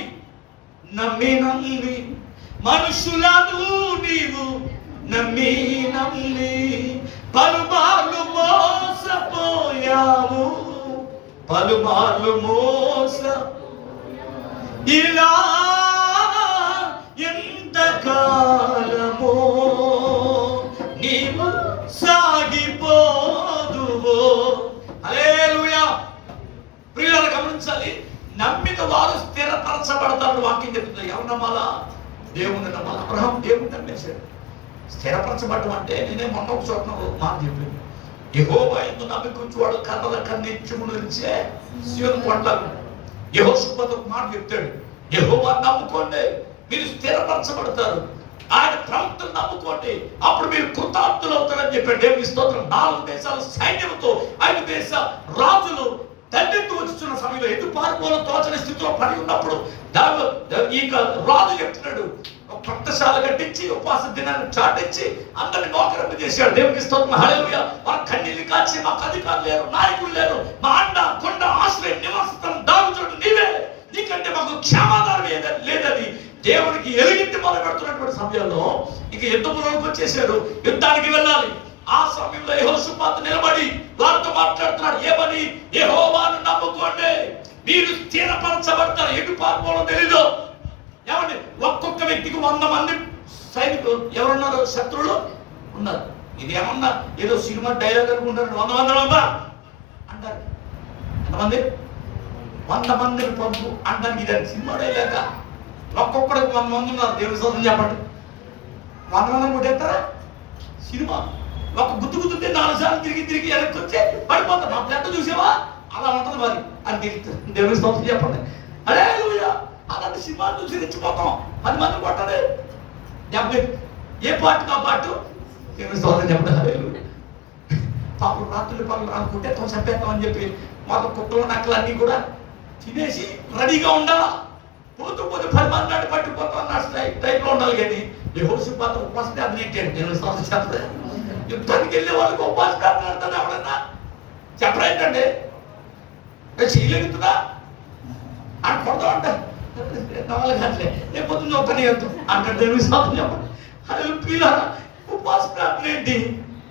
నమ్మి మనుషులను నీవు నమ్మి పలుమార్లు మోసపోయాము, ఇలా ఎంత కాలము దేవుని నమ్మాలి. అబ్రహాం దేవుని నమ్మేశాడు. స్థిరపరచబడడం అంటే నేనే మొన్న ఒక చోట మాట చెప్పింది, యెహోవా యందు నమ్మిక ఉంచువాడు కర్రల కన్నా ఇచ్చుమును నిలిచే సీయోను కొండలాగా. యెహోషువతో ఒక మాట చెప్తాడు, యెహోవా నమ్ముకోండి మీరు స్థిరపరచబడతారు, ఆయన ప్రవక్తను నమ్ముకోండి అప్పుడు మీరు కృతార్థులు అవుతారని చెప్పాడు. దేవుని స్తోత్రం. 4 దేశాల సైన్యంతో 5 దేశ రాజులు దండెత్తు వచ్చుతున్న సమయంలో ఎటు పారిపోవడం తోచని స్థితిలో పడి ఉన్నప్పుడు ఇక రాజు చెప్తున్నాడు, పట్టశాల కట్టించి ఉపవాస దినాన్ని చాటించి అందరిని నోకరింపు చేశాడు. దేవునికి స్తోత్రం. హల్లెలూయా. వారు కన్నీళ్లు కాచి మాకు అధికారులు లేరు, నాయకులు లేరు, మా అండ కొండ ఆశ్రయం నివాసం దాగుచోటు నీవే, నీకంటే మాకు క్షేమాధారం లేదని దేవునికి ఎలుగెత్తి మొదలు పెడుతున్నటువంటి సమయంలో ఇక యుద్ధంలోకి వచ్చేసాడు. యుద్ధానికి వెళ్ళాలి. ఆ సమయంలో యెహోషుపాతు నిలబడి వారితో మాట్లాడుతున్నాడు. ఏమని? యెహోవాను నమ్ముకోండి మీరు స్థిరపరచబడతారు. ఎటు పారిపోవడం తెలీదు. ఏమండి, ఒక్కొక్క వ్యక్తికి 100 మంది సైనికులు ఎవరున్నారు, శత్రువులు ఉన్నారు. ఇది ఏమన్నా ఏదో సినిమా డైలాగ్ అనుకుంటారు. 100 మంది అంటారు. ఎంతమంది? 100 మందిని పంపు అంటానికి ఇది సినిమా డైలాగా? ఒక్కొక్కడికి 100 మంది ఉన్నారు. దేవుని స్తోత్రం చెప్పండి. 100 మందిని కొట్టేస్తారా? సినిమా ఒక గుర్తుంటే 4 సార్లు తిరిగి వెనక్కి వచ్చి పడిపోతారు. మా ప్లేట చూసావా? అలా ఉంటుంది మరి అని తిరుగుతారు. దేవుని స్తోత్రం చెప్పండి. హల్లెలూయా. అలాంటి సినిమాలు చూసి రెచ్చిపోతాం. 10 మంది కొట్టండి. ఏ పాటు ఆ పాటు దేవుని స్తోత్రం చెప్పండి. హల్లెలూయా. పాపం రాత్రులు పగలు కొట్టేస్తాం, చంపేస్తాం అని చెప్పి మాకు కుక్కలు నక్కలు అన్నీ కూడా తినేసి రెడీగా ఉండాలా. పోతూ 10 మంది నాటి పట్టిపోతాం అన్న టైప్లో ఉండాలి. కానీ యెహోషుపాతు ఉపవాస ప్రార్థన ఏంటంటే దేవుని స్తోత్రం చెప్పండి. యుద్ధానికి వెళ్ళే వాళ్ళకి ఉపవాస ప్రార్థన ఆడతాడు ఎవడన్నా చెప్పరేంటండి? చేయలేగుతుందా అని కొడతా ఉంటా 4 గంటలే రేపు పొద్దున్న ఒక పని అంటే దేవుని స్తోత్రం చెప్పండి. అది పిల్లరా ఉపవాస ప్రార్థన ఏంటి?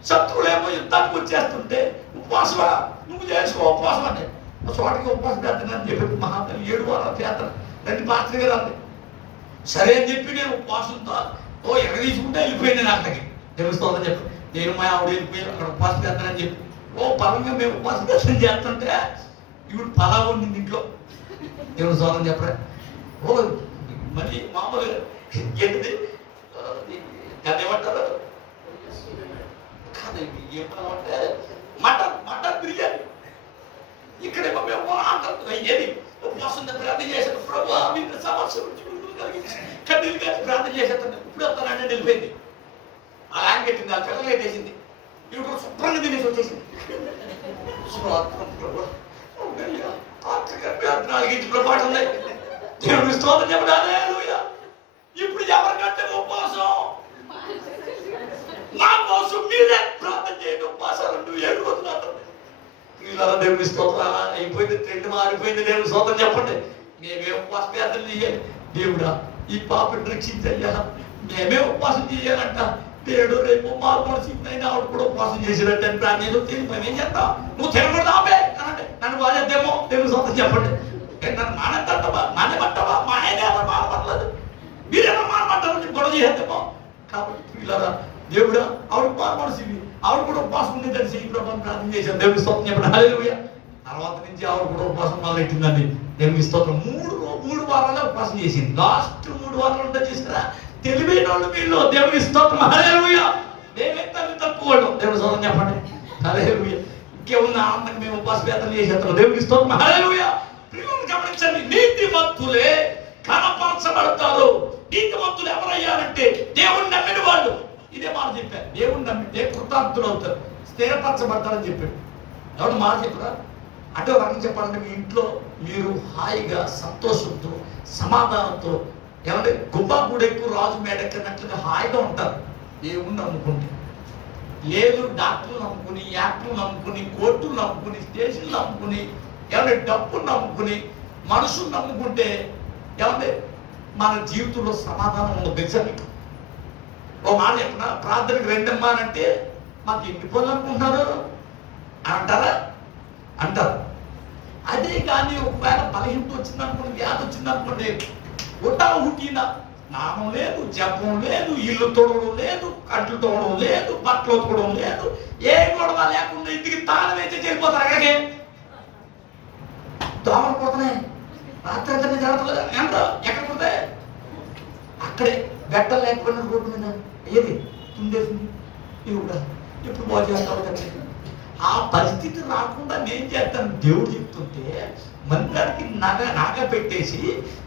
శత్రువులేమో యుద్ధానికి వచ్చేస్తుంటే ఉపవాసమా నువ్వు చేసుకో ఉపవాసం అంటే చోటకి ఉపవాస ప్రార్థన అని చెప్పి మహాత్ములు 7 వారాల ప్రార్థన 2 పాత్ర గారు అంది. సరే అని చెప్పి నేను ఉపవాసంతో ఎగదీసుకుంటే వెళ్ళిపోయింది. నేను అక్కడికి దేవుని స్తోత్రం చెప్పి నేను మా ఆవిడ వెళ్ళిపోయి అక్కడ ఉపవాస ప్రార్థన అని చెప్పి పరంగా మేము ఉపవాస ప్రార్థన చేస్తుంటే ఇప్పుడు పలావ్ ఉంది ఇంట్లో. దేవుని స్తోత్రం చెప్పరా? మళ్ళీ మామూలుగా ఏంటిది దాన్ని ఏమంటారు కాదు ఏమంటే మటన్ బిర్యానీ. ఇక్కడేమో మేము ఏది ఉపవాసం ప్రార్థన చేశాను. ప్రభు మీకు సమస్య కలిగించి కన్నీళ్ళు కాచి ప్రార్థన చేసేస్తాను. ఇప్పుడు వస్తానంటే వెళ్ళిపోయింది. అలా ఆయన పెట్టింది. ఆ పిల్లలు వేసేసింది. ఇప్పుడు శుభ్రంగా తినేసి వచ్చేసింది. ప్రార్థన పాట ఉన్నాయి. దేవుని స్తోత్రం చెప్పండి. హల్లెలూయా. ఇప్పుడు ఎవరికంటే ఉపవాసం నా కోసం మీరే ప్రార్థన చేయండి. ఉపవాసాలు 7 రోజులు అంటారు. దేవుని స్తోత్రం. అలా అయిపోయింది. ట్రెండ్ మారిపోయింది. దేవుని స్తోత్రం చెప్పండి. మేమే ఉపవాస ప్రార్థన చేయాలి. దేవుడా ఈ పాపను రక్షించయ్యా. మేమే ఉపవాసం చేయాలంట. నేడు రేపు మార్మోసినైనా ఆవిడ కూడా ఉపవాసం చేసినట్టు అని ప్రార్థన తిని మేము ఏం చేస్తాం? నువ్వు తినకూడదు ఆపే అనంటే నన్ను బాధేద్దేమో. దేవుని స్తోత్రం చెప్పండి. నన్ను మానేమంటావా? మా ఆయన ఎవరు మానపడలేదు, మీరేమో మానమంటారు గొడవ చేద్దామో. కాబట్టి పిల్లరా దేవుడా ఆవిడ మార్మోసింది. ఆవిడ కూడా ఉపవాసం ఉండేదని శ్రీ ప్రభావం ప్రార్థన చేశాను. దేవుని స్తోత్రం చెప్పండి. హల్లెలూయా. తర్వాత నుంచి ఆవిడ కూడా ఉపవాసం మొదలెట్టిందండి. దేవుని స్తోత్రం. 3 వారాలే ఉపవాసం చేసింది. లాస్ట్ 3 వారాలు ఉంటే చూసారా? తెలివైన వాళ్ళు వీళ్ళు. దేవుని స్తోత్రం. హల్లెలూయా. మేమే తక్కువ వాళ్ళు. దేవుని స్తోత్రం చెప్పండి. హల్లెలూయా. ఇంకేమున్నా ఆనందంగా మేము ఉపవాస ప్రార్థన చేసేస్తాం. దేవుని స్తోత్రం. హల్లెలూయా. ప్రియులను గమనించండి. నీతిమంతులే కనపరచబడతారు. నీతిమంతులు ఎవరయ్యారంటే దేవుణ్ణి నమ్మిన వాళ్ళు. ఇదే మాట చెప్పారు. దేవుణ్ణి నమ్మితే కృతార్థులు అవుతారు, స్థిరపరచబడతారని చెప్పాడు. ఎవరు మాట చెప్పరా? అంటే ఒక రకం చెప్పాలంటే మీ ఇంట్లో మీరు హాయిగా సంతోషంతో సమాధానంతో ఏమంటే గుబ్బా గుడెక్కు రాజు మేడెక్కనట్లుగా హాయిగా ఉంటారు దేవుణ్ణి నమ్ముకుంటే. లేదు డాక్టర్లు నమ్ముకుని, యాక్టర్లు నమ్ముకుని, కోర్టులు నమ్ముకుని, స్టేషన్లు నమ్ముకుని, ఏమంటే డబ్బులు నమ్ముకుని, మనుషులు నమ్ముకుంటే ఏమంటే మన జీవితంలో సమాధానం ఉండదు. తెలుసా మీకు? ఓ మాట చెప్పిన ప్రార్థనకు రెండమ్మా అంటే మాకు ఎన్ని పనులు అనుకుంటున్నారు అంటారా? అంటారు. అదే కానీ ఒకవేళ బలహీనత వచ్చిందనుకోండి, వ్యాధి వచ్చిందనుకోండి, ఉటా హుటీన నామం లేదు, జపం లేదు, ఇల్లు తొడవడం లేదు, కట్లు తోడడం లేదు, బట్టలు తోడడం లేదు, ఏ గొడవ లేకుండా ఇంటికి తాళం వేసి వెళ్ళిపోతారు. అక్కడికి దోమలు పోతున్నాయి. రాత్రి అంతా జరుగుతుంది. ఎంత ఎక్కడ పోతాయి? అక్కడే గట్టలు లేకపోయినా రోడ్డు మీద ఏది తుండేసింది ఇవి కూడా ఎప్పుడు బాగు చేస్తావు కదా. ఆ పరిస్థితి రాకుండా నేను చేస్తాను దేవుడు చెప్తుంటే మందిరానికి నాగా పెట్టేసి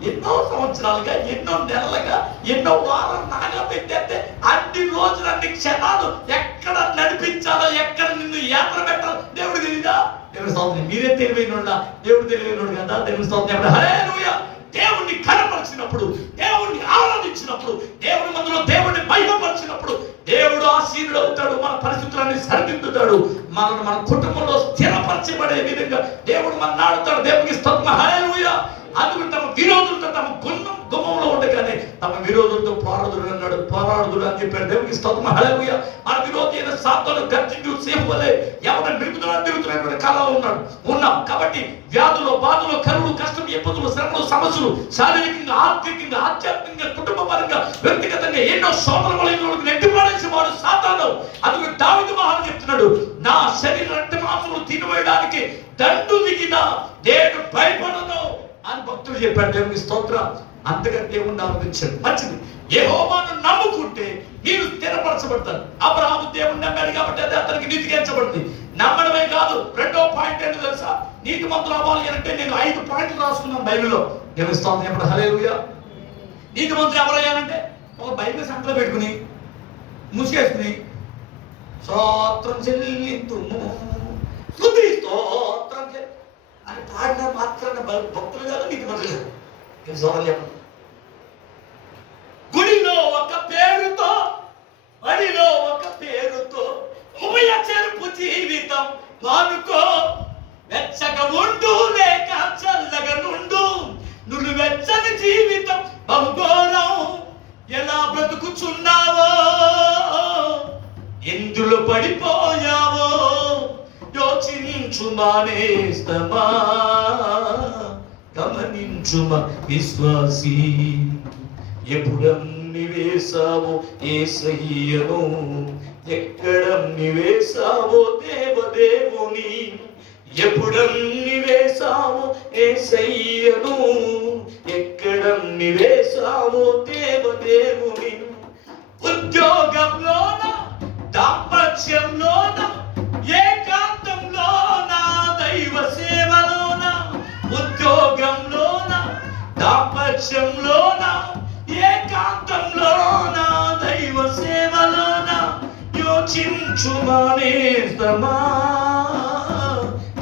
ఎన్నో సంవత్సరాలుగా ఎన్నో నెలలుగా ఎన్నో వారాలు నాగా పెట్టేస్తే అన్ని రోజులు అన్ని క్షణాలు ఎక్కడ నడిపించాలో ఎక్కడ నిన్ను యాత్ర పెట్టాలో దేవుడు తెలియదా? దేవుడి స్తోత్రం. మీరే తెలివైనోడా? దేవుడు తెలివైనోడు కదా. దేవుడి స్తోత్రం. హల్లెలూయా. దేవుణ్ణి కనపరిచినప్పుడు, దేవుణ్ణి ఆరాధించినప్పుడు, దేవుడి మందులో దేవుణ్ణి మహిమపరిచినప్పుడు దేవుడు ఆశీనుడు అవుతాడు. మన పరిస్థితులన్నీ సరిదిద్దుతాడు. మన కుటుంబంలో స్థిరపరచబడే విధంగా దేవుడు మన నాడుతాడు. దేవునికి స్తోత్రం. హల్లెలూయా. అందుకు తమ విరోధులతో తమ గుమ్మంలో ఉండగానే తమ విరోధులతో పోరాడుదుడు అని చెప్పాడు. దేవునికి స్తోత్రం. హల్లెలూయా. మన విరోధి అయిన సాతాను గర్జించు సింహం వలె ఎవరైనా తిరుగుతున్నటువంటి కాలంలో ఉన్నాం. కాబట్టి వ్యాధులు, బాధలు, కరువులు, కష్టం, ఇబ్బందులు, శ్రమలు, సమస్యలు, శారీరకంగా, ఆర్థికంగా, ఆధ్యాత్మికంగా, కుటుంబ పరంగా, వ్యక్తిగతంగా ఎన్నో శోధన వలయంలోకి నెట్టిపాడేసి వాడు సాతాను. అందుకు దావీదు మహారాజు చెప్తున్నాడు, నా శరీర రక్త మాంసములు తినివేయడానికి దండు దిగిన నేను భయపడను అని భక్తులు చెప్పాడు. దేవునికి స్తోత్రం. అంతగా దేవుణ్ణి ఆరాధించాడు. మంచిది. యెహోవాను నమ్ముకుంటే మీరు స్థిరపరచబడతారు. అబ్రహాము దేవుణ్ణి నమ్మాడు కాబట్టి అది అతనికి నీతికించబడుతుంది. నమ్మడమే కాదు. రెండో పాయింట్ ఏంటో తెలుసా? నీతిమంతులు అవ్వాలి అంటే నేను 5 పాయింట్లు రాసుకున్నాను బైబిల్లో. దేవుని స్తోత్రం. ఎప్పుడు హల్లెలూయా. నీతిమంతులు ఎవరయ్యానంటే ఒక బైబిల్ సంఖ్యలో పెట్టుకుని ముసుగేసుకుని స్తోత్రం చెల్లింతుము, స్తుతి స్తోత్రం అని పాడిన మాత్రాన భక్తులు కాదు, నీతిమంతులు కాదు. నేను సోదరు చెప్పండి. గుడిలో ఒక పేరుతో, బడిలో ఒక పేరుతో ఉభయ చెరుపు జీవితం మానుకో. వెచ్చగా ఉండు లేక చల్లగా నుండు, నువ్వు వెచ్చని జీవితం బహుఘోరం. ఎలా బ్రతుకుచున్నావో, ఎందులో పడిపోయావో యోచించు మానేస్తమా, గమనించుమా విశ్వాసీ. ఎప్పుడన్ని వేసావో యేసయ్యను, ఎక్కడన్ని వేసావో దేవదేవుని. ఎప్పుడన్ని వేసావో యేసయ్యను, ఎక్కడన్ని వేసావో దేవదేవుని. ఉద్యోగంలోన, దాంపత్యంలోన, ఏకాంతంలోన, దైవ సేవలోన. ఉద్యోగంలోన, దాంపత్యంలోన, ఏకాంతంలోన, దైవ సేవలోన యోచించు మానేస్తమా,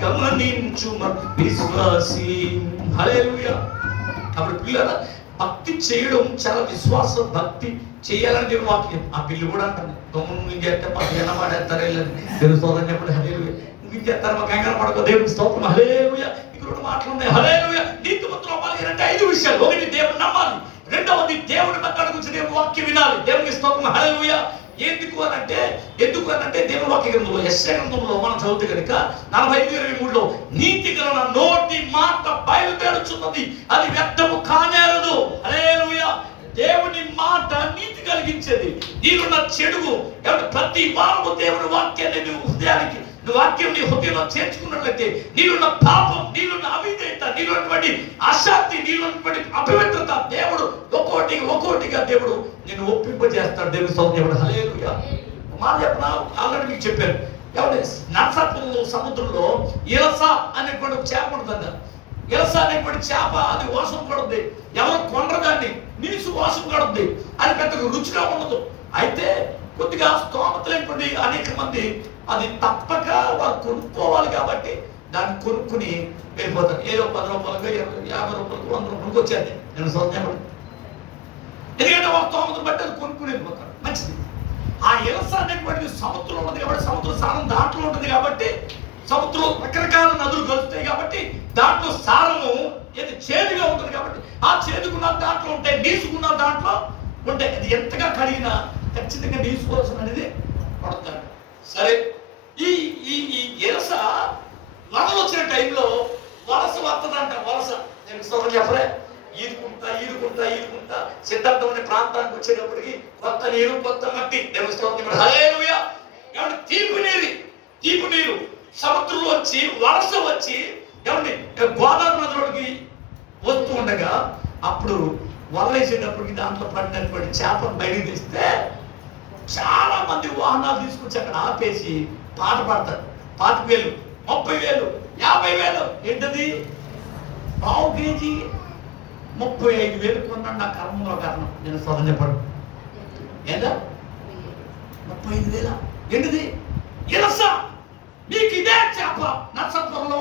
గమనించుమా విశ్వాసీ. హల్లెలూయా. అప్పుడు పిల్లల భక్తి చేయడం చాలా విశ్వాస భక్తి చేయాలని చెప్పి వాక్యం. ఆ పిల్లు కూడా అంటాను, తొమ్మిది ముగించేస్తే మాకు ఎనమాడేస్తారు వెళ్ళని తెలుసుకోదని చెప్పండి. హల్లెలూయా. ముగించేస్తారు మాకు కంగారు పడక. దేవుని స్తోత్రం. హల్లెలూయా. ఇక్కడ మాటలు ఉన్నాయి. హల్లెలూయా. నీతిమంతులు అవ్వాలి అంటే 5 విషయాలు. ఒకటి, దేవుని నమ్మాలి. రెండవది, దేవుని మాట్లాడు గురించి దేవుని వాక్యం వినాలి. దేవునికి స్తోత్రం. హల్లెలూయా. ఎందుకు అనంటే దేవుని వాక్య గ్రంథంలో, యెషయా గ్రంథంలో మనం చదివితే కనుక 45:23లో నీతి గల నా నోటి మాట బయలుదేరుచున్నది, అది వ్యర్థము కానేరదు. హల్లెలూయా. దేవుని మాట నీతి కలిగించేది. నీరున్న చెడుగు ప్రతి వారము దేవుని వాక్యాన్ని నువ్వు హృదయానికి, నువ్వు వాక్యం నీ హృదయంలో చేర్చుకున్నట్లయితే నీరున్న పాపం, నీరున్న అవిధేయత, నీరున్నటువంటి అశాంతి, నీరున్నటువంటి అపవిత్రత దేవుడు ఒక్కొక్కటిగా దేవుడు నిన్ను ఒప్పింపజేస్తాడు. దేవుని స్తోత్రం. హల్లెలూయా. మాట చెప్పనా? ఆల్రెడీ మీకు చెప్పాను. ఎవరి నర్సాపురంలో సముద్రంలో ఇలస అనేటువంటి చేప ఉంటుందంట. ఇలస అనేటువంటి చేప అది వాసన పడుద్ది. ఎవరు కొండరు దాన్ని, నీసు వాసన పడుద్ది. అది పెద్దగా రుచిగా ఉండదు. అయితే కొద్దిగా స్తోమత లేనటువంటి అనేక మంది అది తప్పక వారు కొనుక్కోవాలి కాబట్టి దాన్ని కొనుక్కుని వెళ్ళిపోతారు. ఏదో 10 రూపాయలకు, 50 రూపాయలకు, 100 రూపాయలకు వచ్చేది. నేను సొంతం. ఎందుకంటే వారు స్తోమతను బట్టి అది కొనుక్కుని వెళ్ళిపోతారు. మంచిది. ఆ ఇలస అనేటువంటిది సముద్రంలో ఉంటుంది కాబట్టి, సముద్ర సారం దాంట్లో ఉంటుంది కాబట్టి, సముద్రంలో రకరకాల నదులు కలుస్తాయి కాబట్టి దాంట్లో సారము ఏది చేదుగా ఉంటుంది కాబట్టి ఆ చేదుకున్న దాంట్లో ఉంటాయి, నీసుకున్న దాంట్లో ఉంటాయి. అది ఎంతగా కడిగినా ఖచ్చితంగా నీసుకోవాల్సిన అనేది పడతాడు. సరే, ఈ ఈ ఈ ఇలస వరదలు వచ్చిన టైంలో వలస వస్తుందంట. వలస నేను చెప్పలే, ఈదుకుంటా సిద్ధార్థం అనే ప్రాంతానికి వచ్చేటప్పటికి కొత్త నీరు, కొత్త మట్టి. దేవస్థానం. హల్లెలూయా. ఏమంటే తీపి నీరు సముద్రంలో వచ్చి వలస వచ్చి ఏమండి గోదావరి నదిలోకి వస్తూ ఉండగా అప్పుడు వలలేసేటప్పటికి దాంట్లో పడినటువంటి చేపను బయటికి తీస్తే చాలా మంది వాహనాలు తీసుకొచ్చి అక్కడ ఆపేసి పాట పాడతారు. 5,000, 30,000, 50,000. ఏంటది? పావు కేజీ 35,000 కొన్నాడు. నా కర్మంలో కారణం. నేను సొంతం చెప్పండి. ఏంటా 35,000? ఏంటిది? ఇరస. మీకు ఇదే చేప నక్షత్రంలో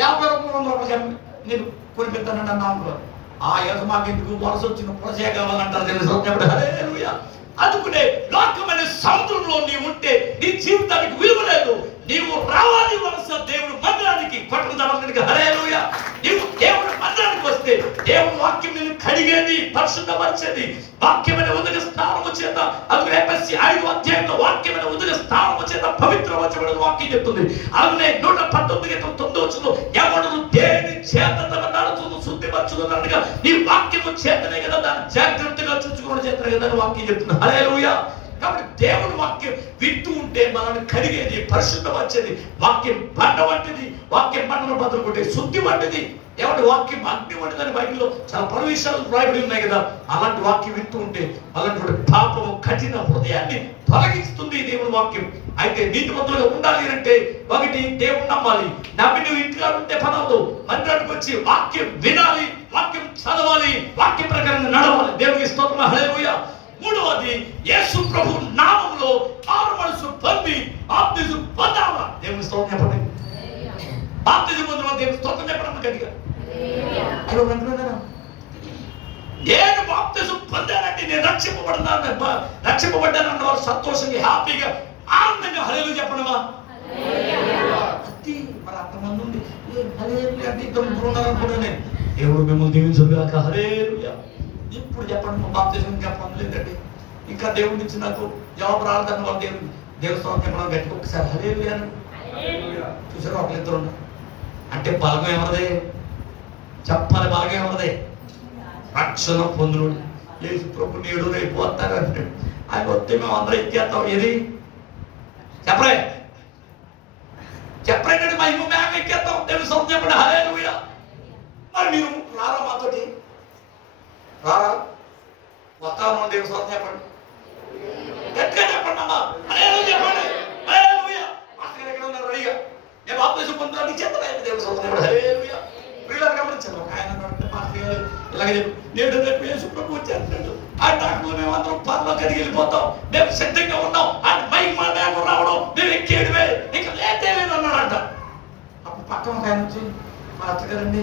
50 రూపాయలు నేను కొనిపెట్టానండి అన్నాను. ఆ ఇరస మాకెందుకు, వలస వచ్చిన పులసే కావాలంటారు. నేను సొంతం చెప్పండి. హల్లెలూయా. అందుకునే లోకమైన సముద్రంలో నీవు ఉంటే నీ జీవితానికి విలువ లేదు. నీవు రావాలి వలస దేవుడు మందిరానికి, కొట్టడానికి. హల్లెలూయా. నీవు దేవుడు మందిరానికి వస్తే దేవుడు వాక్యం నేను కడిగేది, పరిశుద్ధపరిచేది. వాక్యమైన ఉదక స్నానము చేత, అందుకే ఎఫెసీ 5 వాక్యమైన ఉదక స్నానము చేత పవిత్రపరచబడిన వాక్యం చెప్తుంది. అలాగే 119 ఎవడు దేని చేత తన నడుచును శుద్ధిపరచుకున్నట్టుగా నీ వాక్యము చేతనే కదా, దాన్ని జాగ్రత్తగా చూసుకోవడం చేతనే కదా అని వాక్యం చెప్తుంది. హల్లెలూయా. కాబట్టి దేవుడు వాక్యం వింటూ ఉంటే మనల్ని కడిగేది, పరిశుద్ధపరిచేది. వాక్యం బండ వంటిది, వాక్యం బండను బదులు కొట్టే శుద్ధి వంటిది. ఏమంటే వాక్యం అగ్ని వంటిదని బైబిల్లో చాలా పలు విషయాలు రాయబడి ఉన్నాయి కదా. అలాంటి వాక్యం వింటూ ఉంటే అలాంటి పాపము కఠిన హృదయాన్ని తొలగిస్తుంది దేవుని వాక్యం. అయితే నీతిమంతులుగా ఉండాలి అంటే ఒకటి దేవుడు నమ్మాలి. నమ్మి నువ్వు ఇంటిగా ఉంటే పనవదు. మందిరానికి వచ్చి వాక్యం వినాలి, వాక్యం చదవాలి, వాక్య ప్రకారంగా నడవాలి. దేవునికి స్తోత్రం. హల్లెలూయా. మూడవది యేసు ప్రభు నామములో మారు మనసు పొంది బాప్తిజం పొందాలా. దేవుని స్తోత్రం చెప్పండి. బాప్తిజం పొందడం దేవుని స్తోత్రం చెప్పడం గట్టిగా. నేను బాప్తిజం పొందానంటే నేను రక్షింపబడ్డానన్న వారు సంతోషంగా, హ్యాపీగా, ఆనందంగా హల్లెలూయా చెప్పడమా. మరి అంతమంది ఉంది హల్లెలూయా అంటే ఇద్దరు ముగ్గురు ఉన్నారనుకున్నాను. దేవుడు మిమ్మల్ని దీవించుగాక. హల్లెలూయా. ఇప్పుడు చెప్పండి, మా బాప్తిజం ఇంకా పొందలేదండి, ఇంకా దేవుడి నుంచి నాకు జవాబు రాలేదన్న వాళ్ళు దేవుని స్తోత్రం చెప్పడం గట్టిగా ఒకసారి హల్లెలూయా అని చూసారు. ఒకరిద్దరు ఉన్నారు అంటే బలగం ఎవరిదే చెప్పాలి. బలగం ఎవరిదే? రక్షణ పొందుడు. యేసు ప్రభు నేడు రేపు వస్తారంటే ఆయన వస్తే మేము అందరూ ఎక్కేస్తాం. ఏది చెప్పరే చెప్పరేంటంటే మా ఇల్లు మేము ఎక్కేస్తాం. దేవుని స్తోత్రం చెప్పండి. హల్లెలూయా. మరి మీరు రారా మాతోటి? రారా? వస్తాను. దేవుని స్తోత్రం చెప్పండి. గట్టిగా చెప్పండి అమ్మా. హల్లెలూయా చెప్పండి. హల్లెలూయా. మాస్టర్ ఎక్కడ ఉన్నారు? రెడీగా నేను బాప్తిజం పొందడానికి చేతనైతే దేవుని స్తోత్రం చెప్పండి. హల్లెలూయా. ప్రియులారా గమనించండి. ఒక ఆయన మాస్టర్ గారు ఇలాగే నేడు రేపు యేసు ప్రభు వచ్చేస్తున్నాడు. ఆ డాక్టర్లు మేము అందరం పనిలో కడిగి వెళ్ళిపోతాం, మేము సిద్ధంగా ఉన్నాం. ఆ బైక్ మా బ్యాగ్ రావడం, మేము ఎక్కేయడమే, ఇంకా లేతే లేదు అన్నాడంట. అప్పుడు పక్కన ఒక ఆయన వచ్చి మాస్టర్ గారండి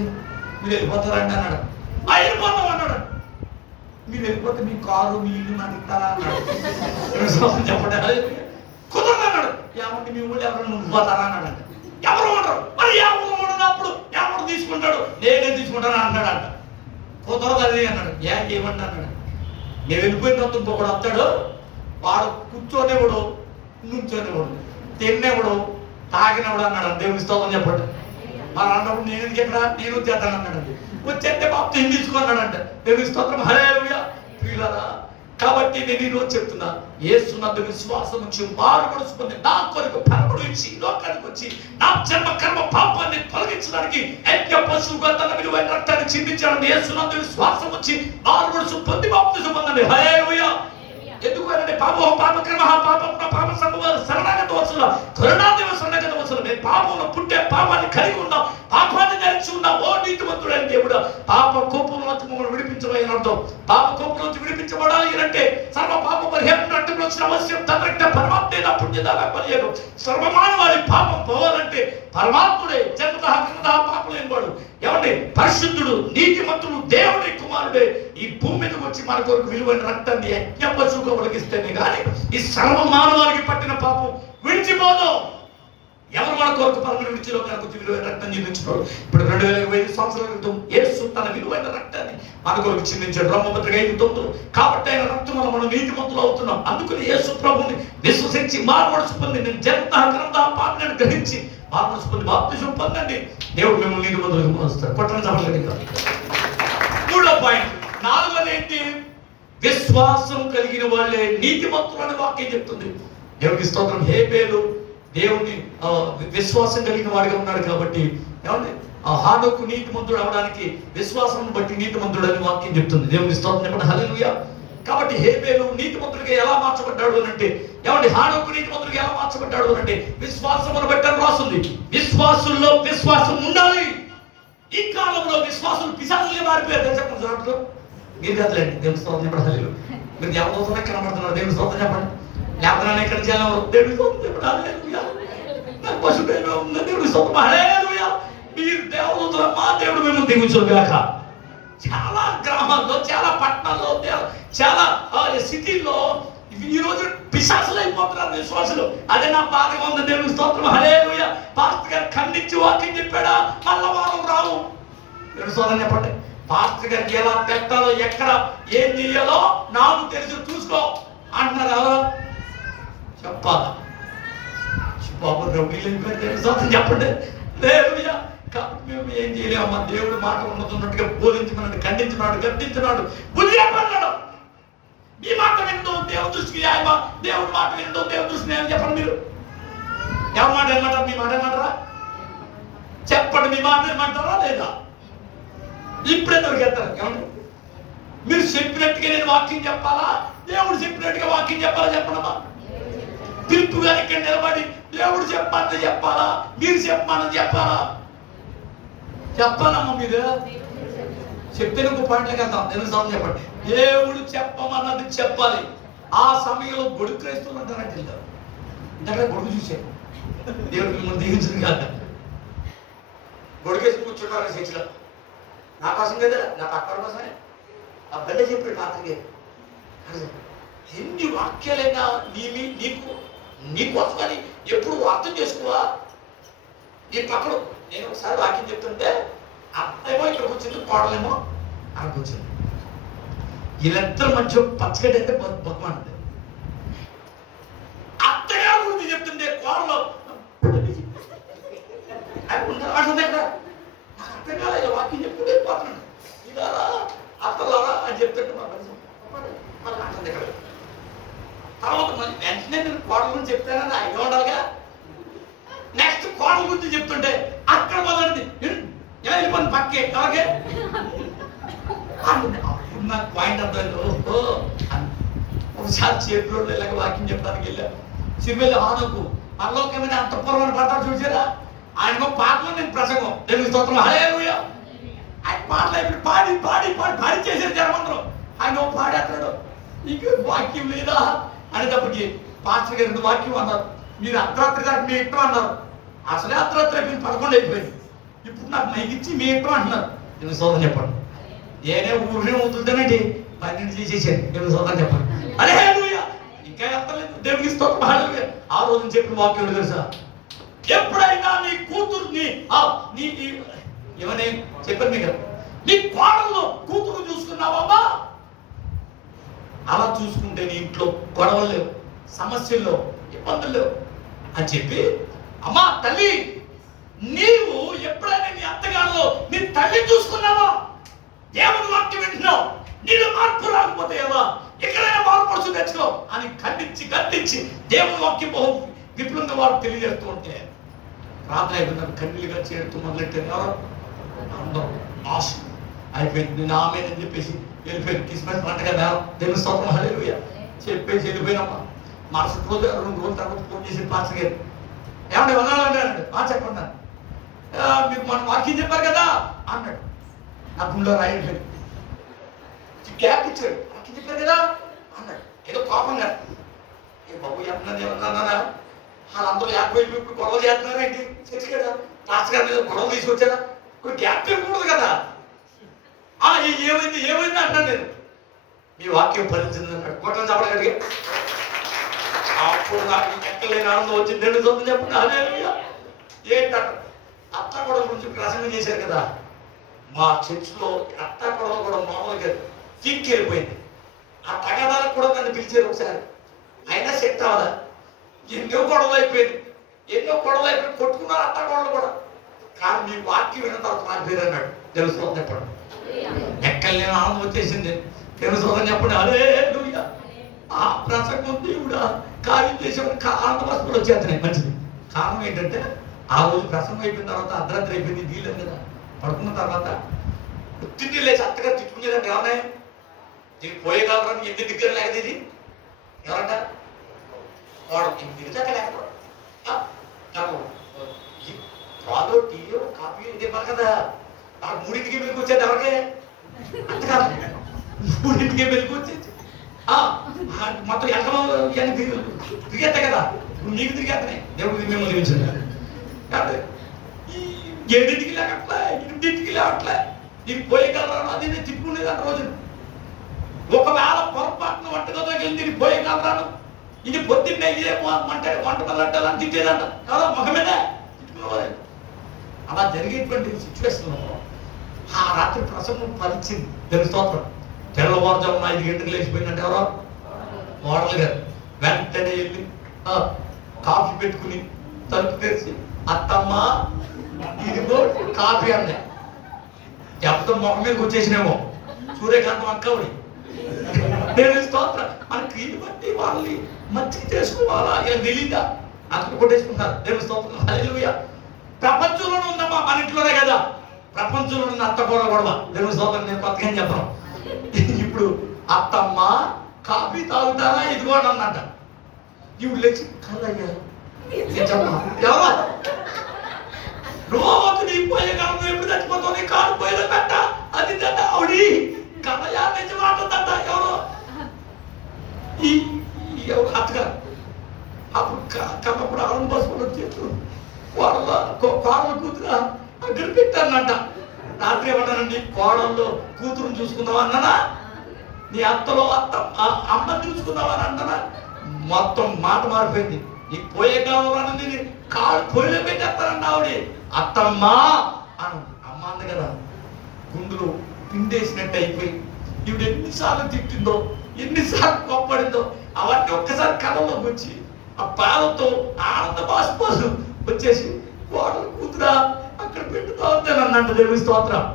మీరు వెళ్ళిపోతారండి అన్నాడు. వెళ్ళిపోతాం అన్నాడు. మీరు వెళ్ళిపోతే మీ కారు మీ ఇల్లు నాకు ఇస్తారా అన్నాడు. చెప్పండి. కుదరదు అన్నాడు. ఏమంటే మీ ఊళ్ళో ఎవరు నువ్వు పోతారా అన్నాడు. ఎవరు ఉండరు. మరి ఎవరు ఉండనప్పుడు ఎవరు తీసుకుంటాడు? నేనే తీసుకుంటాను అన్నాడు. కుదరదు అది అన్నాడు. ఏమండి అన్నాడు. నేను వెళ్ళిపోయిన ఇంకొకడు వస్తాడు, వాడు కూర్చోనేవాడు, నుంచోనేవాడు, తిన్నేవాడు, తాగినవాడు అన్నాడు. దేవుని స్తోత్రం చెప్పండి. మరి అన్నప్పుడు నేను ఎందుకు ఎక్కడ నేను వచ్చేస్తాను అన్నాడు. వచ్చేస్తే బాప్తిజం తీసుకున్నాడంట. దేవుని స్తోత్రం. హల్లెలూయా. ప్రియులారా కాబట్టి నేను ఈరోజు చెప్తున్నా, యేసునందు విశ్వాసం నుంచి మారు మనసు పొంది నా కొరకు పరముడు ఇచ్చి లోకానికి వచ్చి నా జన్మ కర్మ పాపాన్ని తొలగించడానికి యజ్ఞ పశువుగా తన విలువైన రక్తాన్ని చిందించాలని యేసునందు విశ్వాసం వచ్చి మారు మనసు పొంది బాప్తిజం పొందండి. హల్లెలూయా. ఎందుకు అంటే పాపం పాపకర్మ పాపం పాప సంభవాలు శరణాగత వస్తున్నా కరుణాదేవ శరణాగత వస్తున్నా. నేను పాపంలో పుట్టే పాపాన్ని కలిగి ఉన్నాం, పాపాన్ని ధరించి ఉన్నాం. ఓ నీతిమంతుడైన దేవుడు పాప కోపం నుంచి మమ్మల్ని విడిపించబోయని అర్థం. పాప కోపం నుంచి విడిపించబడాలి అంటే సర్వ పాప పరిహారం రక్తంలో వచ్చిన అవశ్యం తన పరమాత్మే నా పుణ్యదాగా పనిచేయడం. సర్వమానవాడి పాపం పోవాలంటే పరమాత్ముడే జన్మతః పాపం లేనివాడు ఏమండి పరిశుద్ధుడు నీతిమంతుడు దేవుడి కుమారుడే ఈ భూమి మీదకి వచ్చి మన కొరకు విలువైన రక్తాన్ని యజ్ఞ పశువుగా ఒలిగిస్తేనే కానీ ఈ సర్వ మానవాళికి పట్టిన పాపం విడిచిపోదు. ఎవరు మన కొరకు పరమని విడిచిలో కనుక విలువైన రక్తం చిందించుకోరు. ఇప్పుడు 2005 సంవత్సరాల క్రితం యేసు తన విలువైన రక్తాన్ని మన కొరకు చిందించాడు. రోమపత్రిక 5:9. కాబట్టి ఆయన రక్తం వల్ల మనం నీతిమంతులు అవుతున్నాం. అందుకని యేసు ప్రభుని విశ్వసించి మారుమనసు పొంది నేను జన్మతః పాపను గ్రహించి మారుమనసు పొంది బాప్తిజం పొందండి. దేవుడు మిమ్మల్ని నీతిమంతులుగా మారుస్తాడు. కొట్టని చెప్పగలిగా. మూడో పాయింట్. నాలుగోది ఏంటి? విశ్వాసం కలిగిన వాళ్ళే నీతిమంతులు అని వాక్యం చెప్తుంది. దేవుడికి స్తోత్రం. హేబేలు దేవుని విశ్వాసం కలిగిన వాడిగా ఉన్నాడు కాబట్టి ఏమండి హానోకు నీతిమంతుడు అవడానికి విశ్వాసం బట్టి నీతిమంతుడు అని వాక్యం చెప్తుంది. దేవుని స్తోత్రం చెప్పండి. హల్లెలూయా. కాబట్టి హేబేలు నీతిమంతుడిగా ఎలా మార్చబడ్డాడు అని అంటే, ఏమండి హానోకు నీతిమంతుడిగా ఎలా మార్చబడ్డాడు అని అంటే విశ్వాసమును బట్టి అని రాస్తుంది. విశ్వాసుల్లో విశ్వాసం ఉండాలి. ఈ కాలంలో విశ్వాసులు పిశాచులుగా మారిపోయారు. చెప్పండి దాంట్లో మీరు కదలండి. దేవుని స్తోత్రం చెప్పండి. హల్లెలూయా. మీరు దేవదూతనే కనబడుతున్నారు. దేవుని స్తోత్రం చెప్పండి. లేకపోతే ఇక్కడ చేయాలి. దేవుని స్తోత్రం చెప్పండి. హల్లెలూయా. నాకు పశుపేలో ఉంది. దేవుని స్తోత్రం. హల్లెలూయా. మీరు దేవదూతల మా దేవుడు మేము దిగుచుగాక. చాలా గ్రామాల్లో, చాలా పట్టణాల్లో, చాలా సిటీల్లో ఈరోజు పిశాచులు అయిపోతున్నారు విశ్వాసులు. అదే నా బాధగా ఉంది. దేవుని స్తోత్రం. హల్లెలూయా. పాస్టర్ గారు ఖండించి వాక్యం చెప్పాడా మళ్ళా వారం రావు. దేవుని స్తోత్రం చెప్పండి. పాస్టర్ గారికి ఎలా పెట్టాలో, ఎక్కడ ఏం చెయ్యాలో నాకు తెలుసు, చూసుకో అంటున్నారు. చెప్పాలా బాబు రౌడీలు అయిపోయారు. దేవుని స్తోత్రం చెప్పండి. హల్లెలూయా. కాబట్టి మేము ఏం చేయలేమమ్మా. దేవుడు మాట ఉన్నట్టుగా బోధించమన్నాడు, ఖండించినాడు, గద్దించినాడు, బుద్ధి చెప్పన్నాడు. మీ మాట వినడం దేవుని దృష్టికి న్యాయమా? దేవుడి మాట వినడం దేవుని దృష్టి న్యాయం చెప్పండి. మీరు ఎవరి మాట ఏమంటారు? మీ మాట ఏమంటారా? చెప్పండి. మీ మాట ఏమంటారా లేదా? ఇప్పుడే దొరికేస్తారు. ఏమండి మీరు చెప్పినట్టుగా నేను వాక్యం చెప్పాలా, దేవుడు చెప్పినట్టుగా వాక్యం చెప్పాలా? చెప్పడమా? తీర్పు గారు ఇక్కడ నిలబడి దేవుడు చెప్పాలని చెప్పాలా, మీరు చెప్పాలని చెప్పాలా? చెప్పాలమ్మా. మీరు చెప్తే ఇంకో పాయింట్లోకి వెళ్తాం. ఎందుకు సార్ చెప్పండి. దేవుడు చెప్పమన్నది చెప్పాలి. ఆ సమయంలో గొడుగు క్రైస్తవులు అంటారంటే ఇంతకంటే గొడుగు చూసాను. దేవుడు మిమ్మల్ని దీవించింది కాదు. గొడుగేసి కూర్చుంటారు చర్చిలో. నా కోసం కదా, నా పక్కన కోసమే ఆ బండి చెప్పాడు రాత్రికి. ఎన్ని వాక్యాలైనా నీకోసమని ఎప్పుడు అర్థం చేసుకోవా? నీ పక్కన నేను ఒకసారి వాక్యం చెప్తుంటే అత్తేమో ఇక్కడ కూర్చుంది, కోడలేమో అక్కడ కూర్చుంది. వీళ్ళిద్దరు మధ్య పచ్చగడ్డి అంటే బొక్కమంటుంది. అత్తగారు గురించి చెప్తుంటే కోడలో అంటుంది. ఇక్కడ నాకు అర్థం కాలే. వాక్యం చెప్తుంటే పోతున్నాడు. ఇదారా అత్తలారా అని చెప్తుంటే మళ్ళీ అంటుంది. ఇక్కడ తర్వాత మళ్ళీ వెంటనే నేను కోడల గురించి చెప్తానని ఆయన ఉండాలిగా. నెక్స్ట్ కోడల గురించి చెప్తుంటే అక్కడ మొదలైంది. ఎలా వెళ్ళిపోయింది పక్కే అలాగే. నాకు పాయింట్ అర్థం. ఓహో ఒకసారి చేతిలో ఇలాగ వాక్యం చెప్పడానికి వెళ్ళాను. సిరివెల్లి హానోకు పరలోకమైన అంతఃపురమైన పడతాడు చూసారా? ఆయనకు పాటలో నేను ప్రసంగం. దేవుని స్తోత్రం. హల్లెలూయా. ఆయన పాటలు అయిపోయి పాడి పాడి పాడి పాడి చేశారు జనమందరం. ఆయన పాడేస్తాడు. నీకు వాక్యం లేదా అనేటప్పటికి పాస్టర్ గారు వాక్యం అన్నారు. మీరు అర్ధరాత్రి దాకా మీ ఇష్టం అన్నారు. అసలే అర్ధరాత్రి అయిపోయింది, 11 అయిపోయింది. ఇప్పుడు నాకు మైకిచ్చి మీ ఇష్టం అంటున్నారు. నేను సోదరు చెప్పండి. నేనే ఊరినే వదులుతానండి 12 చేసేసాను. నేను సోదరు చెప్పండి. హల్లెలూయా. ఇంకా ఎంతలేదు. దేవునికి స్తోత్రం. హల్లెలూయా. ఆ రోజు చెప్పిన వాక్యం తెలుసా? ఎప్పుడైనా నీ కూతుర్ని ఏమని చెప్పారు మీకు? నీ కోడల్లో కూతురు చూసుకున్నావమ్మా, అలా చూసుకుంటే నీ ఇంట్లో గొడవలు లేవు, సమస్యలు లేవు, ఇబ్బందులు లేవు అని చెప్పి, అమ్మా తల్లి నీవు ఎప్పుడైనా నీ అత్తగారిలో నీ తల్లి చూసుకున్నావా? దేవుని వాక్యం వింటున్నావు, నీలో మార్పు రాకపోతే ఏవా ఎక్కడైనా మార్పు తెచ్చుకో అని ఖండించి గద్దించి దేవుని వాక్యం బహు విపులంగా వారు తెలియజేస్తూ ఉంటే ప్రార్థన అయిపోయినారు. కన్నీలుగా చేరుతూ మొదలెట్టారు. ఎవరో అందరూ ఆశ అయిపోయింది. నేను ఆమెనని చెప్పేసి వెళ్ళిపోయింది. క్రిస్మస్ పండుగ దేవుని స్తోత్రం. హల్లెలూయా. చెప్పేసి వెళ్ళిపోయినమ్మా. మరుసటి రోజు 2 రోజుల తర్వాత ఫోన్ చేసి పాస్టర్ గారు ఏమంటే వదలాలంటే అన్నాడు. చెప్పండి మీకు మన వాక్యం చెప్పారు కదా అన్నాడు. నా గుండెలో రాయిపోయింది. గ్యాప్ ఇచ్చాడు. వాక్యం చెప్పారు కదా అన్నాడు. ఏదో కోపంగా ఏ బాబు ఏమన్నా ఏమన్నా వాళ్ళందరూ 50 ఇప్పుడు గొడవ చేస్తున్నారా ఏంటి? చర్చి కదా పాస్టర్ గారి మీద గొడవ తీసుకొచ్చారా? ఇప్పుడు గ్యాప్ ఇవ్వకూడదు కదా. ఏమైంది అంటాను నేను. మీ వాక్యం ఫలించింది అన్నాడు. కొట్టని చెప్పగలిగే అప్పుడు నాకు ఎక్కలేని ఆనందం వచ్చింది. 2 సొంతం చెప్పండి. హల్లెలూయా. ఏంటంట అత్త గొడవ గురించి ప్రసంగం చేశారు కదా. మా చర్చిలో అత్త గొడవ కూడా మామూలుగా ఫీక్కి వెళ్ళిపోయింది. ఆ తగదాలకు కూడా నన్ను పిలిచారు ఒకసారి. అయినా సెట్ అవ్వదా. ఎన్నో గొడవలు అయిపోయింది. కొట్టుకున్నారు అత్త గొడవలు కూడా. కానీ మీ వాక్యం విన్న తర్వాత నాకు పేరు అన్నాడు. తెలుసు చెప్పండి. ఎక్కలేని ఆనందం వచ్చేసింది. తెలుసు చెప్పండి. హల్లెలూయా. ఆ ప్రసంగం దేవుడా కార్యం చేసేవాడు ఆనందవస్తులు వచ్చేస్తున్నాయి. మంచిది. కారణం ఏంటంటే ఆ రోజు ప్రసంగం అయిపోయిన తర్వాత అర్ధరాత్రి అయిపోయింది, వీళ్ళం కదా. పడుకున్న తర్వాత తిండి లేచి అత్తగా తిట్టుకునేదంటే ఎవరన్నా దీనికి పోయేగలరని ఎన్ని దగ్గర లేకది ఇది ఎవరంట వాడు తిరిగాక లేకపోతే పాలు టీయో కాఫీ ఇదే కదా. ఆ మూడింటికి మెలకు వచ్చేది ఎవరికే అంత కాదు, మూడింటికి మెలకు వచ్చేది మొత్తం ఎంతలో తిరిగేస్తాయి కదా. నీకు తిరిగేస్తున్నాయి, దేవుడికి మేము తెలిసింది. కాబట్టి ఈ 7ంటికి లేకట్లే 8ంటికి లేవట్లే నీకు పోయేగలరా అది నేను తిప్పుకునేది అంత రోజు. ఒకవేళ పొరపాటున వంటగదిలోకి వెళ్ళి దీనికి పోయేగలరాను, ఇది పొద్దున్నే ఇదే అంటే వంట మొదలెట్టాలని తిట్టేదంట కదా, ముఖమేనే తిట్టుకునేవారు. అలా జరిగేటువంటి సిచ్యువేషన్లో ఆ రాత్రి ప్రసంగం ఫలించింది. తెలుగు స్తోత్రం. తెల్లవారుజామున 5 గంటలకు లేచిపోయిందంటే ఎవరో మోడల్ గారు వెంటనే వెళ్ళి కాఫీ పెట్టుకుని తలుపు తెరిచి అత్తమ్మ ఇదిగో కాఫీ అన్నా. చెప్తా మొహం మీదకి వచ్చేసినేమో సూర్యకాంతం అక్కవుడి. నేను స్తోత్రం మనకి ఇది బట్టి వాళ్ళని మంచి చేసుకోవాలా ఇలా తెలీదా అక్కడ కొట్టేసుకుంటారు. దేవుని స్తోత్రం. హల్లెలూయా. ప్రపంచంలోనే ఉందమ్మా, మన ఇంట్లోనే కదా. ప్రపంచంలో ఉన్న అత్త కూడా గొడవ. దేవుని స్తోత్రం. నేను కొత్తగా చెప్పను. ఇప్పుడు అత్తమ్మ కాఫీ తాగుతారా ఇదిగో అన్నట. ఇప్పుడు లేచి కలయ్యా ఎవరో రోజు నీ పోయే కాలం ఎప్పుడు చచ్చిపోతుంది, కాడు పోయేదో పెట్ట అది తట ఆవిడి కలయా నుంచి మాట్లాడట ఎవరో ఈ ఎవరు అత్తగారు. అప్పుడు కన్నప్పుడు ఆనంద బస్సులు వచ్చేట్టు కోడల కూతురు అక్కడ పెట్టానంట. రాత్రి ఏమన్నానండి, కోడల్లో కూతురుని చూసుకుందామా అన్నానా, నీ అత్తలో అమ్మని చూసుకుందామా అని అంటానా. మొత్తం మాట మారిపోయింది. ఈ పోయే కావాలని కాడు పొయ్యిలో పెట్టేస్తానండి ఆవిడ. అత్తమ్మా అను అమ్మ అంది కదా, గుండెలు పిండేసినట్టు అయిపోయి ఈవిడ ఎన్నిసార్లు తిట్టిందో, ఎన్నిసార్లు కోప్పడిందో అవన్నీ ఒక్కసారి కళ్ళలోకి వచ్చి ఆ బాధతో ఆనంద బాష్పాలు వచ్చేసి కోడలు కూతురా అక్కడ పెట్టుకోవద్దని అన్నంట. దేవుని స్తోత్రం.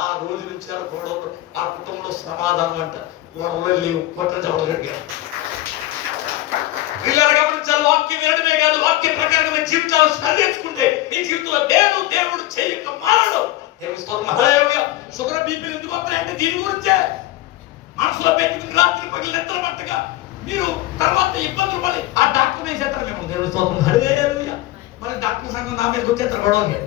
ఆ రోజు నుంచి ఆ కోడలు ఆ కుటుంబంలో సమాధానం అంట. కోడలు లేవు, కొట్ట చవలు కడిగారు. పిల్లలు గమనించాలి, వాక్యం వినడమే కాదు, వాక్య ప్రకారంగా జీవితాలు సరిచేసుకుంటే నీ జీవితంలో దేవుడు చేయక మారడు. దేవుని స్తోత్రం. హల్లెలూయా. షుగర్ బీపీలు ఎందుకు వస్తాయంటే దీని గురించే. మనసులో పెట్టుకుని రాత్రి పగలు నిద్ర పట్టగా మీరు తర్వాత ఇబ్బందులు పడి ఆ డాక్టర్ వేసేస్తారు మేము. దేవుని స్తోత్రం. హల్లెలూయా. మరి డాక్టర్ సంఘం నా మీదకి వచ్చేస్తారు గొడవని.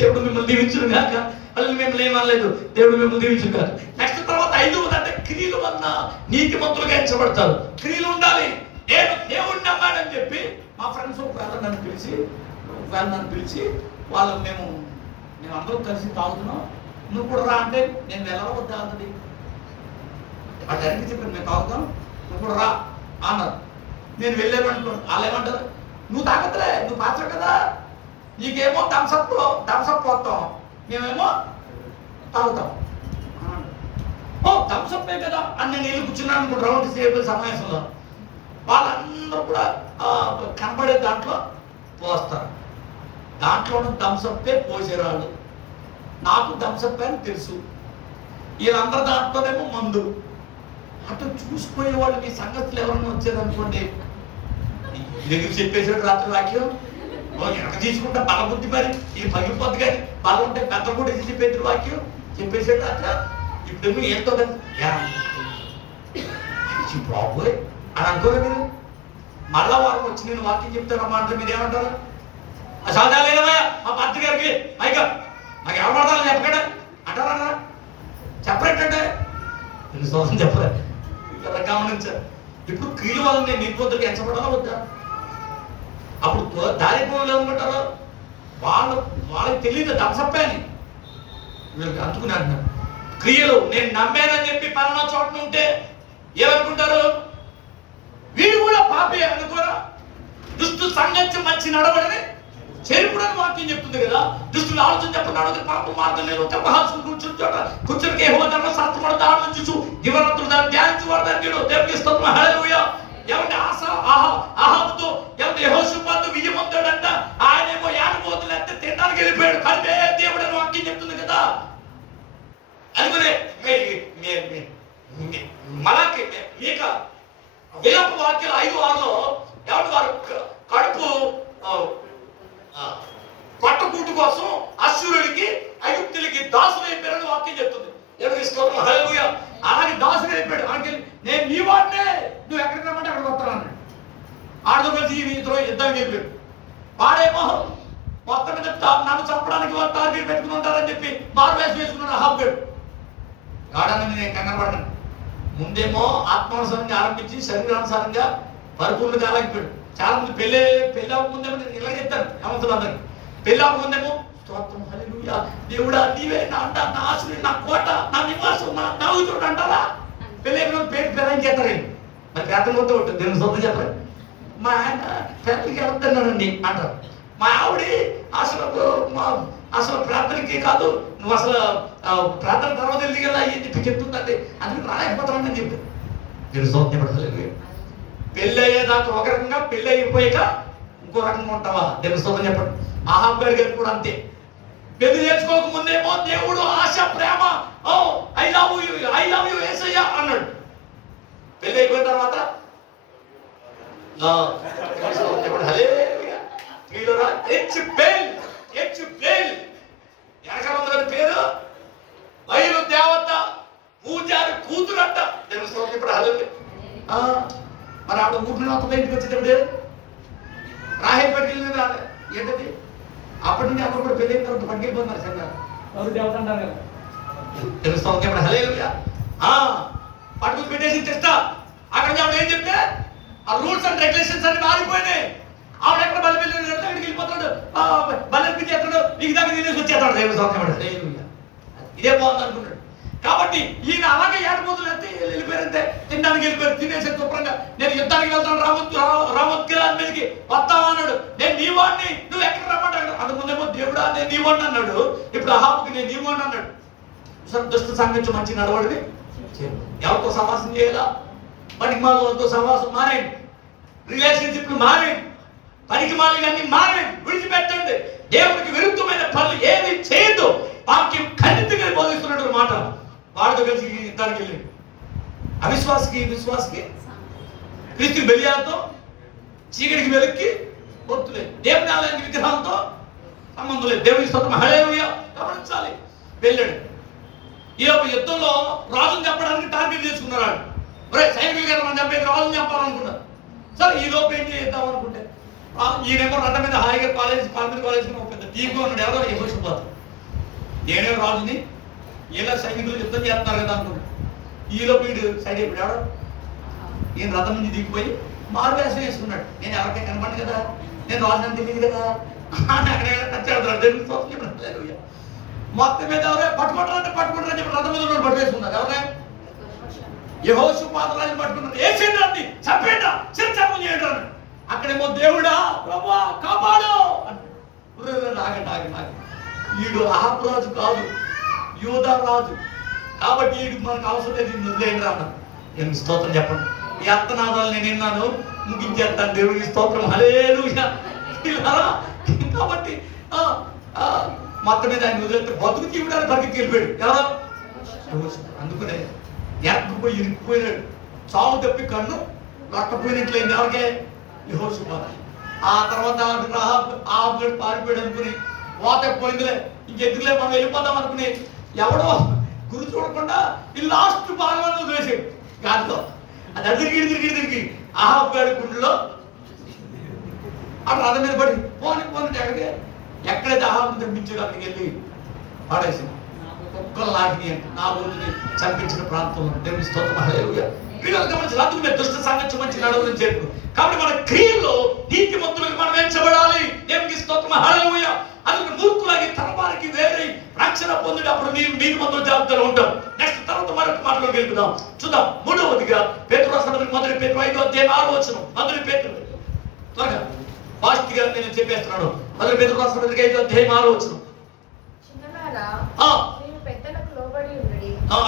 దేవుడు మిమ్మల్ని దీవించును కాక. మళ్ళీ మిమ్మల్ని ఏమనలేదు, దేవుడు మిమ్మల్ని దీవించును కాక. నెక్స్ట్ తర్వాత 5వది అంటే క్రియలు వల్ల నీతిమంతులుగా ఎంచబడతారు. క్రియలు ఉండాలి. నేను దేవుడిని నమ్మాడని చెప్పి మా ఫ్రెండ్స్ ఒకవేళ నన్ను పిలిచి వాళ్ళు మేము అందరం కలిసి తాగుతున్నాం, నువ్వు కూడా రా అంటే నేను వెళ్ళవద్దా అన్నది. ఆ డైరెక్ట్ చెప్పాను మేము తాగుతాం, నువ్వు కూడా రా అన్నారు. నేను వెళ్ళాను అనుకోండి, వాళ్ళు ఏమంటారు, నువ్వు తాగద్దులే, నువ్వు పాచవు కదా, నీకేమో థమ్సప్ పోతాం, మేమేమో తాగుతాం. ఓ థమ్సప్పే కదా అని నేను వెళ్ళి కూర్చున్నాను అనుకో రౌండ్ టేబుల్ సమావేశంలో. వాళ్ళందరూ కూడా కనబడే దాంట్లో పోస్తారు. దాంట్లోనూ థమ్సప్పే పోసేరాళ్ళు. నాకు థమ్సప్ అని తెలుసు, వీళ్ళందరూ దాంట్లోనేమో మందు. అటు చూసిపోయే వాళ్ళు మీ సంగతులు ఎవరన్నా వచ్చారనుకోండి, దగ్గర చెప్పేసాడు రాత్రి వాక్యం వెనక తీసుకుంటా బలబుద్ధి, మరి ఇది పగిలిపోద్ది కానీ బలం ఉంటే పెద్ద కూడా చెప్పేది వాక్యం చెప్పేసాడు రాత్రి. ఇప్పుడు ఏంటో బాబోయ్ అని అనుకోలే మీరు. మళ్ళా వారం వచ్చి నేను వాక్యం చెప్తానమ్మా అంటే మీరు ఏమంటారు, అసాధాలేదమ్మా మా భర్త గారికి మైక మాకు ఎవరు పడతాను చెప్పకండి అంటారా? చెప్పరేటంటే ఎన్ని సంవత్సరం చెప్పలే. ఇలా గమనించారు. ఇప్పుడు క్రియల వల్ల నేను నిర్బోధులకు ఎంచబడాలా వద్దా? అప్పుడు దారిపోలు ఏమనుకుంటారు, వాళ్ళకి తెలియదు థమ్సప్పే అని వీళ్ళకి అందుకుని అంటున్నారు. క్రియలు నేను నమ్మానని చెప్పి పలానా చోట ఉంటే ఏమనుకుంటారు, వీడు కూడా పాపే అనుకోరా. దుష్టు సంగతి మంచి నడవడని చెరుపుడని వాక్యం చెప్తుంది కదా. దుష్టులు ఆలోచన చెప్పినాడు పాపం మార్గం లేదు. మహాసు కూర్చుని చోట కూర్చునికి ఏహో ధర్మశాస్త్రం దాని నుంచి దివరాత్రులు దాన్ని ధ్యానించేవాడు దానికి దేవునికి స్తోత్రం. హల్లెలూయా. ఎవరి ఆహాబుతో ఎవరి యెహోషాపాతు విజయం పొందాడంట. ఆయనేమో యానబోతులు అంటే తినడానికి వెళ్ళిపోయాడు. కలిపే దేవుడు అని వాక్యం చెప్తుంది కదా. అందుకనే మనకి మీక విలప వాక్యాలు 5:6 ఎవరి వారు కడుపు స్తోత్రం, హల్లెలూయా. అలాగే దాసుడు చెప్పాడు, ఆయనకి నేను నీ వాడినే, నువ్వు ఎక్కడికి రమ్మంటే అక్కడికి వస్తాను అన్నాడు. ఆడతో కలిసి ఇద్దరు యుద్ధానికి వెళ్ళిపోయాడు. వాడేమో మొత్తం మీద నన్ను చంపడానికి వాళ్ళు టార్గెట్ పెట్టుకుని ఉంటారని చెప్పి మారువేషం వేసుకున్నాడు అహాబుడు. ఆడని నేను కంగారు పడ్డాను. ముందేమో ఆత్మానుసారంగా ఆరంభించి శరీరానుసారంగా పరిపూర్ణ కాలేకపోయాడు. చాలా మంది పెళ్ళి అవ్వకముందేమో నేను ఇలా చెప్తాను ఏమంటున్నాను, పెళ్ళి అవ్వకముందేమో స్తోత్రం, హల్లెలూయా, దేవుడా నీవే నా అంట, నా ఆశ్రయం, నా కోట, నా నివాసం, నా నాగుతుడు అంటారా? పెళ్ళి పేరు పెళ్ళని చేస్తారు. మరి పేదల మొత్తం ఉంటుంది, దేవుని సొంతం చెప్పారు. మా ఆయన పెళ్ళికి వెళ్తున్నానండి అంటారు. మా ఆవిడ అసలు ప్రార్థనకి కాదు, నువ్వు అసలు ప్రార్థన తర్వాత వెళ్ళి కదా అని చెప్పి చెప్తుందండి, అందుకు రాలేకపోతానని చెప్పి నేను సొంతం పడలేదు. పెళ్ళి అయ్యేదాకా ఒక రకంగా, పెళ్ళి అయిపోయాక ఇంకో రకంగా ఉంటావా? దేవుని సొంతం చెప్పండి. అహాబ్ గారు కూడా అంతే. పెళ్లి చేసుకోక ముందేమో దేవుడు ఆశ, ప్రేమ, ఓ ఐ లవ్ యు యేసయ్యా అన్నాడు. పెళ్లి అయిపోయిన తర్వాత పేరు వైరు దేవత పూజారి కూతురు అంట. ఇప్పుడు మరి ఆవిడ ఊరిని మొత్తం ఇంటికి వచ్చేటప్పుడు రాహేల్ పట్టుకెళ్ళి ఏంటది, అప్పటి నుండి అప్పుడు కూడా పెళ్ళి అయిన తర్వాత పట్టుకెళ్ళిపోతున్నారు సంఘాలు దేవత అంటారు కదా. తెలుస్తాం ఇప్పుడు హల్లెలూయా. పట్టుకుని పెట్టేసి తెస్తా. అక్కడ ఆవిడ ఏం చెప్తే ఆ రూల్స్ అండ్ రెగ్యులేషన్స్ అన్ని మారిపోయినాయి. ఆవిడ ఎక్కడ బలి వెళ్ళి అక్కడికి వెళ్ళిపోతాడు, బలి చేస్తాడు, నీకు దగ్గర తినేసి వచ్చేస్తాడు. దేవుడు సౌఖ్యపడ ఇదే బాగుంది అనుకున్నాడు. కాబట్టి ఈయన అలాగే ఏడబోతులు ఎత్తి వెళ్ళిపోయారంటే తినడానికి వెళ్ళిపోయారు. తినేసే శుభ్రంగా నేను యుద్ధానికి వెళ్తాను, రామోత్కిరాని మీదకి వస్తావా అన్నాడు. నేను నీ వాడిని, నువ్వు ఎక్కడ రమ్మంటాడు. అంతకుముందేమో దేవుడా నేను నీ వాడిని అన్నాడు, ఇప్పుడు అహాబుకి నేను నీ వాడిని అన్నాడు. దుష్ట సంఘించి మంచి నడవడిని ఎవరితో సమాసం చేయాలా? పనికి మాలతో సమాసం మానేయండి, రిలేషన్షిప్లు మానేయండి, పనికి మాలని మానేయండి, విడిచిపెట్టండి. దేవుడికి విరుద్ధమైన పనులు ఏది చేయదు. వాక్యం ఖండితంగా బోధిస్తున్నట్టు మాట. వాడితో కలిసి యుద్ధానికి వెళ్ళి అవిశ్వాసకి విశ్వాసకి, క్రీస్తుకి బెలియాలతో, చీకటికి వెలుక్కి పొత్తు లేదు, దేవుని ఆలయానికి విగ్రహాలతో సంబంధం లేదు. దేవుని స్తోత్రం, హల్లెలూయా. గమనించాలి. వెళ్ళాడు. ఈ యొక్క యుద్ధంలో రాజుని చంపడానికి టార్గెట్ చేసుకున్నాడు. సైనికులు గారు మనం చంపేది రాజుని చంపాలనుకున్నారు. సరే ఈ లోపు ఏం చేద్దాం అనుకుంటే ఈయనేమో రథం మీద హాయిగా కాలేజ్ ఒక పెద్ద టీమ్గా ఉన్నాడు. ఎవరో యెహోషాపాతు, నేనే రాజుని, ఇలా సైనికులు యుద్ధం చేస్తున్నారు కదా అనుకున్నాడు. ఈలోపు వీడు సైడ్ అయిపోయాడు. ఎవడో ఈయన రథం నుంచి దిగిపోయి మారువేషం వేసుకున్నాడు. నేను ఎవరికైనా కనపడి కదా, నేను రాజుని తెలియదు కదా అని అక్కడ టచ్. మొత్తం మీద ఎవరే పట్టుకుంటారని చెప్పి రథం మీద పట్టువేసుకున్నారు. ఎవరే? యెహోషాపాతు రాజుని పట్టుకున్నాడు. ఏ చేయండి, చంపేట చర్చం చేయండి. అక్కడేమో దేవుడా ప్రభువా కాపాడు నాగ వీడు అహాబు రాజు కాదు, యూదా రాజు. కాబట్టి వీడికి మనకు అవసరం లేదు, వదిలేయండి రా అన్నాడు. నేను స్తోత్రం చెప్పండి. ఈ అర్థనాదాలు నేను విన్నాను, ముగించేస్తాను. దేవుడికి స్తోత్రం, హల్లెలూయా. కాబట్టి మొత్తం మీద ఆయన వదిలేస్తే బతుకు తీయడానికి పరిగెత్తి వెళ్ళిపోయాడు. ఎవరో అందుకునే ఎరకపోయి ఇరికిపోయినాడు. చావు తప్పి కన్ను రక్కపోయినట్లయింది. ఎవరికే? యెహోషాపాతు. ఆ తర్వాత ఆహాబు పారిపోయాడు అనుకుని పోతపోయిందిలే, ఇంకెందుకులే మనం వెళ్ళిపోతాం అనుకుని ఎవడో గురి చూడకుండా ఈ లాస్ట్ భాగంలో వదిలేసాడు గాలిలో. అది తిరిగి అహాబు గారి గుండెలో అక్కడ రథం మీద పడి పోనీ ఎక్కడైతే అహాబుని చంపించాడు అక్కడికి వెళ్ళి పడేసింది. కుక్కలు లాగిని అంటే నా రోజుని చంపించిన ప్రాంతంలో. దేవుని స్తోత్రం, హల్లెలూయా. రథం మీద దుష్ట సంఘం మంచి నడవని చెప్పు. కాబట్టి మన క్రియల్లో నీతిమంతులకు మనం ఎంచబడాలి. దేవునికి స్తోత్రం, హల్లెలూయా. అందుకు మూర్ఖులకి తరవారికి వేరే రక్షణ పొందుడు అప్పుడు నీతిమంతుల జాబితాలో ఉంటాం. నెక్స్ట్ తర్వాత మరొక మాటలో గెలుపుదాం. చూద్దాం. మూడవదిగా పేతురు రాసిన మొదటి పేతురు 5వ అధ్యాయం 6వ వచనం. మొదటి పేతురు త్వరగా ఫాస్ట్ గా నేను చెప్పేస్తున్నాను. మొదటి పేతురు రాసిన 5వ అధ్యాయం 6వ వచనం.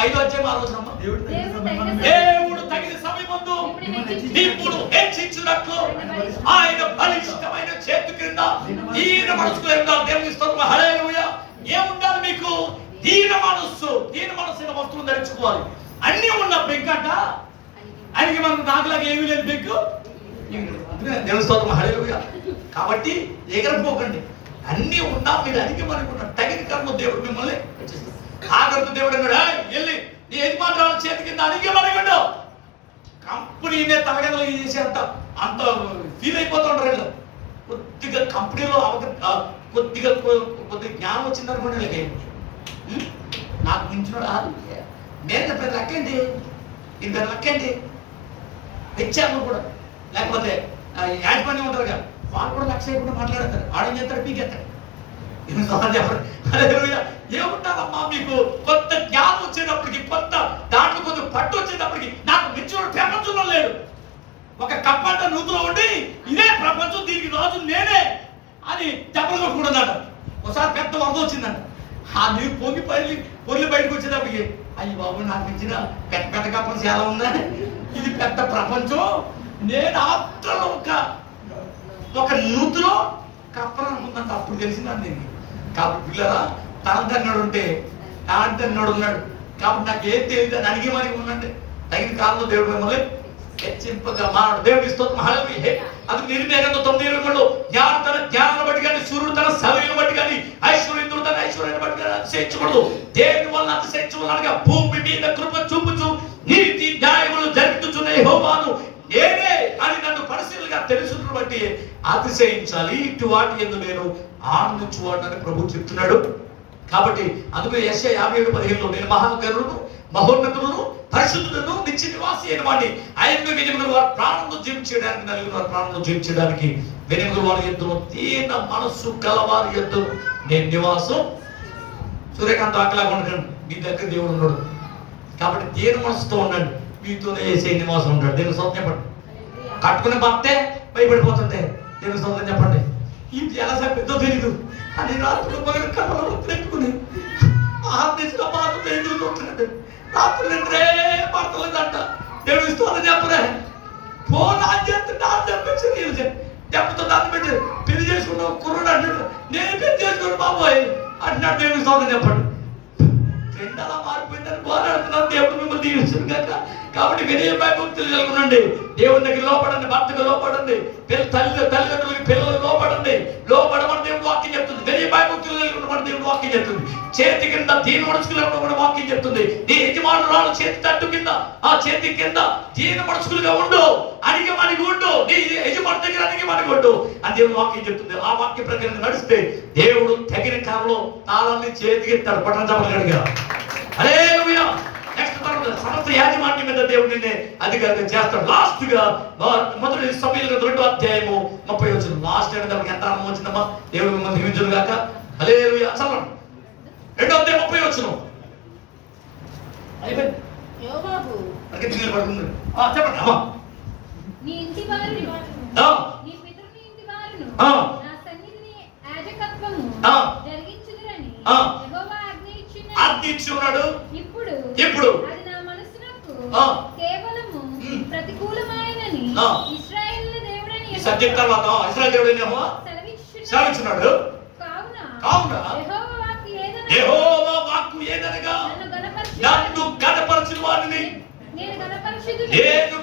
5వ అధ్యాయం 6వ వచనం. దేవుడు తగిన సమయమందు నిన్ను హెచ్చించునట్లు ఆయన బలిష్టమైన చేతి క్రింద దీన మనసులో ఉండాలి. దేవుని స్తోత్రం, హల్లెలూయా. ఏముండాలి మీకు? దీన మనస్సు. దీన మనస్సు వస్తువులు ధరించుకోవాలి. అన్ని ఉన్న బెంకట ఆయనకి మనకు నాకులాగా ఏమీ లేదు బెంకు. దేవుని స్తోత్రం, హల్లెలూయా. కాబట్టి ఎగరపోకండి. అన్ని ఉన్నా మీరు అడిగి మనకు ఉన్న తగిన కర్మ దేవుడు మిమ్మల్ని ఆఖరితో దేవుడు అన్నాడు, వెళ్ళి నీ యజమానురాలు చేతి కింద అణిగిమణిగుండు. కంపెనీనే తలగదలు చేసి అంత ఫీల్ అయిపోతుంటారు వీళ్ళు. కొద్దిగా కంపెనీలో కొద్దిగా జ్ఞానం వచ్చిందనుకోండి వీళ్ళకి. నాకు మించిన నేను పెద్ద లెక్కండి, ఇది పెద్ద లెక్కండి తెచ్చాము కూడా. లేకపోతే యాజమాన్యం ఉంటారు కదా, వాళ్ళు కూడా లక్ష చేయకుండా మాట్లాడతారు. ఆడేం చేస్తారు, పీకెత్తారు. ఏముంటారమ్మా మీకు కొత్త జ్ఞానం వచ్చేటప్పటికి, కొత్త దాంట్లో కొంచెం పట్టు వచ్చేటప్పటికి నాకు మించిన ప్రపంచంలో లేడు. ఒక కప్పంట నూతులో ఉండి ఇదే ప్రపంచం, దీనికి రాజు నేనే అని చెప్పలు కొట్టుకుంటున్నాడు. ఒకసారి పెద్ద వరద వచ్చిందంట. ఆ నీరు పొంగి పొల్లి బయటకు వచ్చేటప్పటికి, అయ్యి బాబు నాకు మించిన పెద్ద పెద్ద కప్పలు చాలా ఉందని, ఇది పెద్ద ప్రపంచం, నేను ఆత్రలో ఒక నూతులో కప్పలు అనుకుందంట. అప్పుడు తెలిసిందండి నేను. కాబట్టి పిల్లరా, తనదన్నాడు ఉంటే తాంతన్నాడు ఉన్నాడు. కాబట్టి నాకు ఏం తెలియదు అని అడిగి మరి ఉండండి. తగిన కాలంలో దేవుడు మిమ్మల్ని హెచ్చింపగా మానడు. దేవుడికి స్తోత్రం. హల్లెలూయా. అది నిర్మేఘంతో 9 జ్ఞానం తన జ్ఞానాన్ని బట్టి కానీ, సూర్యుడు తన సభను బట్టి కానీ, ఐశ్వర్యుడు తన ఐశ్వర్యాన్ని బట్టి కానీ అతిశయించకూడదు. దేవుని వల్ల అతిశయించమనగా భూమి మీద కృప చూపుచు నీతి న్యాయములు జరుగుతున్న యెహోవాను నేనే అని నన్ను పరిశీలనగా తెలుసును బట్టి అతిశయించాలి. ఇటు వాటి యందు నేను ఆనందించువాడని ప్రభు చెప్తున్నాడు. కాబట్టి అందుకు యెషయా 57:15 నేను మహాగరుడును మహోన్నతుడును పరిశుద్ధుడును నిత్య నివాసి అయిన వాడిని, ఆయనను వెనుకలు వారి ప్రాణంలో జీవించడానికి, నలుగురు వారి ప్రాణంలో జీవించడానికి, వెనుకలు వారి యందు దీన మనస్సు గలవారి యందు నేను నివాసం. సూర్యకాంత్ ఆకలాగా ఉండకండి, మీ దగ్గర దేవుడు ఉన్నాడు. కాబట్టి దీన మనసుతో ఉండండి, మీతోనే వేసే నివాసం ఉంటాడు. దేవుని సొంతం చెప్పండి. కట్టుకునే భర్తే భయపడిపోతుంటే దేవుని సొంతం చెప్పండి. ఇది ఎలా పెద్దో తెలీదు అని రాత్రులు పగలు కళ్ళలో పెట్టుకుని ఆత్మీయ బాధతో ఎదురు చూస్తున్నాడు. రాత్రులు నిద్రే పడతలేదంట. దేవుని స్తోత్రం చెప్పలే. ఫోన్ ఆన్ చేస్తుంటే ఆన్ చెప్పించి దెబ్బతో దాన్ని పెట్టి పెళ్లి చేసుకున్నావు కుర్రుడు అంటాడు. నేను పెళ్లి చేసుకున్నాను బాబోయ్ అంటున్నాడు. దేవుని స్తోత్రం చెప్పండి. ఫ్రెండ్ అలా మారిపోయిందని పోరాడుతున్నాను. దేవుడు మిమ్మల్ని దీవించను కాక. కాబట్టి వినయ భయభక్తులు కలిగి ఉండండి. దేవుని దగ్గర లోపడండి, భర్తకు లోపడండి, తల్లిదండ్రులకి పిల్లలకు లోపడండి. లోపడమని దేవుడు వాక్యం చెప్తుంది. వినయ భయభక్తులు కలిగి ఉండమని దేవుడు వాక్యం చెప్తుంది. చేతి కింద దీన మనసుకులు ఉండమని వాక్యం చెప్తుంది. నీ యజమానురాలు చేతి తట్టు కింద, ఆ చేతి కింద దీన మనసుకులుగా ఉండు, అడిగి మనకి ఉండు, నీ యజమాని దగ్గర అడిగి మనకి ఉండు అని దేవుడు వాక్యం చెప్తుంది. ఆ వాక్య ప్రకారం నడిస్తే దేవుడు తగిన కాలంలో తాళాన్ని చేతికి ఎత్తాడు. పట్టణ చెప్పగలిగా. హల్లెలూయా. నెక్స్ట్ తర్వాత సమస్త యాజమాన్యం మీద దేవుడు నిన్నే అధికారిగా చేస్తాడు. లాస్ట్ గా మొదటి సమయంలో 2వ అధ్యాయము 30 లాస్ట్ అనేటప్పుడు ఎంత ఆనందం వచ్చిందమ్మా. దేవుడు మిమ్మల్ని దీవించును గాక. హల్లెలూయా. చదవండి. 2వ అధ్యాయం 30 అయిపోయింది. యోవాబు చెప్పండి అమ్మా. నీ ఇంటి వారును, ఆ, నీ పితరుని ఇంటి వారును ఆ, నా సన్నిధిని యాజకత్వము ఆ, జరిగించుదురని ఆ, యెహోవా ఆజ్ఞ ఆజ్ఞ ఇచ్చి ఉన్నాడు. ఇప్పుడు అది నా మనసునకు ఆ, కేవలము ప్రతికూలమైనని ఆ, ఇశ్రాయేలు దేవుడని ఈ సబ్జెక్ట్ తర్వాత ఇశ్రాయేలు దేవుడేమో సెలవిచ్చున్నాడు. కావున యెహోవా వాక్కు ఏదనగా నన్ను గణపరచిన వారిని నేను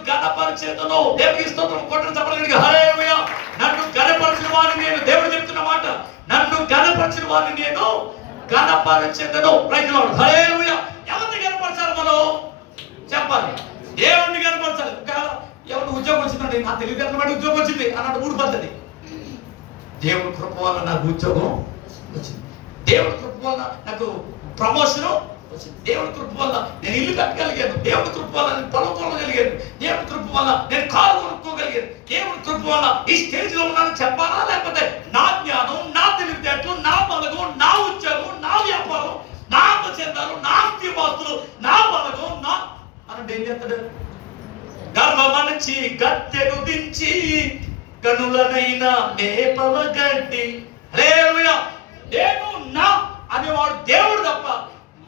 గణపరిచేదను. దేవునికి స్తోత్రం. కొట్టని చెప్పగలిగా. హల్లెలూయా. నన్ను గణపరిచిన వారిని నేను, దేవుడు చెప్తున్న మాట, నన్ను గణపరిచిన వారిని నేను గణపరిచేదను. Praise the Lord. హల్లెలూయా. ఎవరిని గణపరచాలి మనం చెప్పాలి. దేవుడిని గణపరచాలి. ఎవరికి ఉద్యోగం వచ్చిందండి, నా తెలివితేటల బట్టి ఉద్యోగం వచ్చింది అన్నట్టు ఊడి పద్ధతి. దేవుడి కృప వల్ల నాకు ఉద్యోగం వచ్చింది. దేవుడి కృప వల్ల నాకు ప్రమోషన్ వచ్చింది. దేవుడి కృప వల్ల నేను ఇల్లు కట్టగలిగాను. దేవుడి కృప వల్ల నేను పొలం కొనగలిగాను. దేవుడి కృప వల్ల నేను కారు కొనుక్కోగలిగాను. దేవుడి కృప వల్ల ఈ స్టేజ్ లో ఉన్నానని చెప్పాలా, లేకపోతే నా జ్ఞానం, నా తెలివితేటలు, నా బలగం, నా ఉద్యోగం, నా వ్యాపారం, నా ఆత్మచందాలు, నా ఆస్తిపాస్తులు, నా బలగం, నా అనంటే ఏం చేస్తాడు? గర్వమనచి గత్తెను దించి కనులనైనా మేపవగట్టి. హల్లెలూయా. నేను నా అనేవాడు దేవుడు తప్ప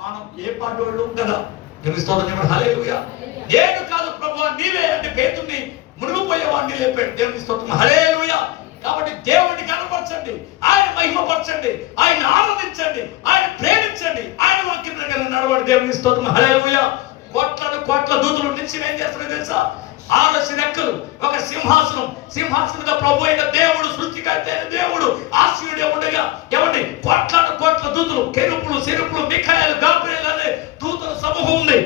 మనం ఏ పాటోళ్ళు కదా. దేవుని స్తోత్రం చెప్పండి. హల్లెలూయా. నేను కాదు ప్రభువా నీవే అంటే పేతుర్ని మునిగిపోయేవాడిని లేపాడు. దేవుని స్తోత్రం. హల్లెలూయా. కాబట్టి దేవుడిని కనపరచండి, ఆయన మహిమపరచండి, ఆయన ఆరాధించండి, ఆయన ప్రేమించండి, ఆయన వాక్యం ప్రకారం నడవండి. దేవుని స్తోత్రం. హల్లెలూయా. కోట్ల దూతలు నుంచి ఏం చేస్తున్నారో తెలుసా? 6 రెక్కలు, ఒక సింహాసనం, సింహాసనంగా ప్రభు అయిన దేవుడు, సృష్టికర్త అయిన దేవుడు ఆశీనుడే ఉండగా ఏమండి కోట్ల దూతలు, కెరూబులు, సెరూబులు, మిఖాయేలు, గాబ్రియేలు అనే దూతల సమూహం ఉంది.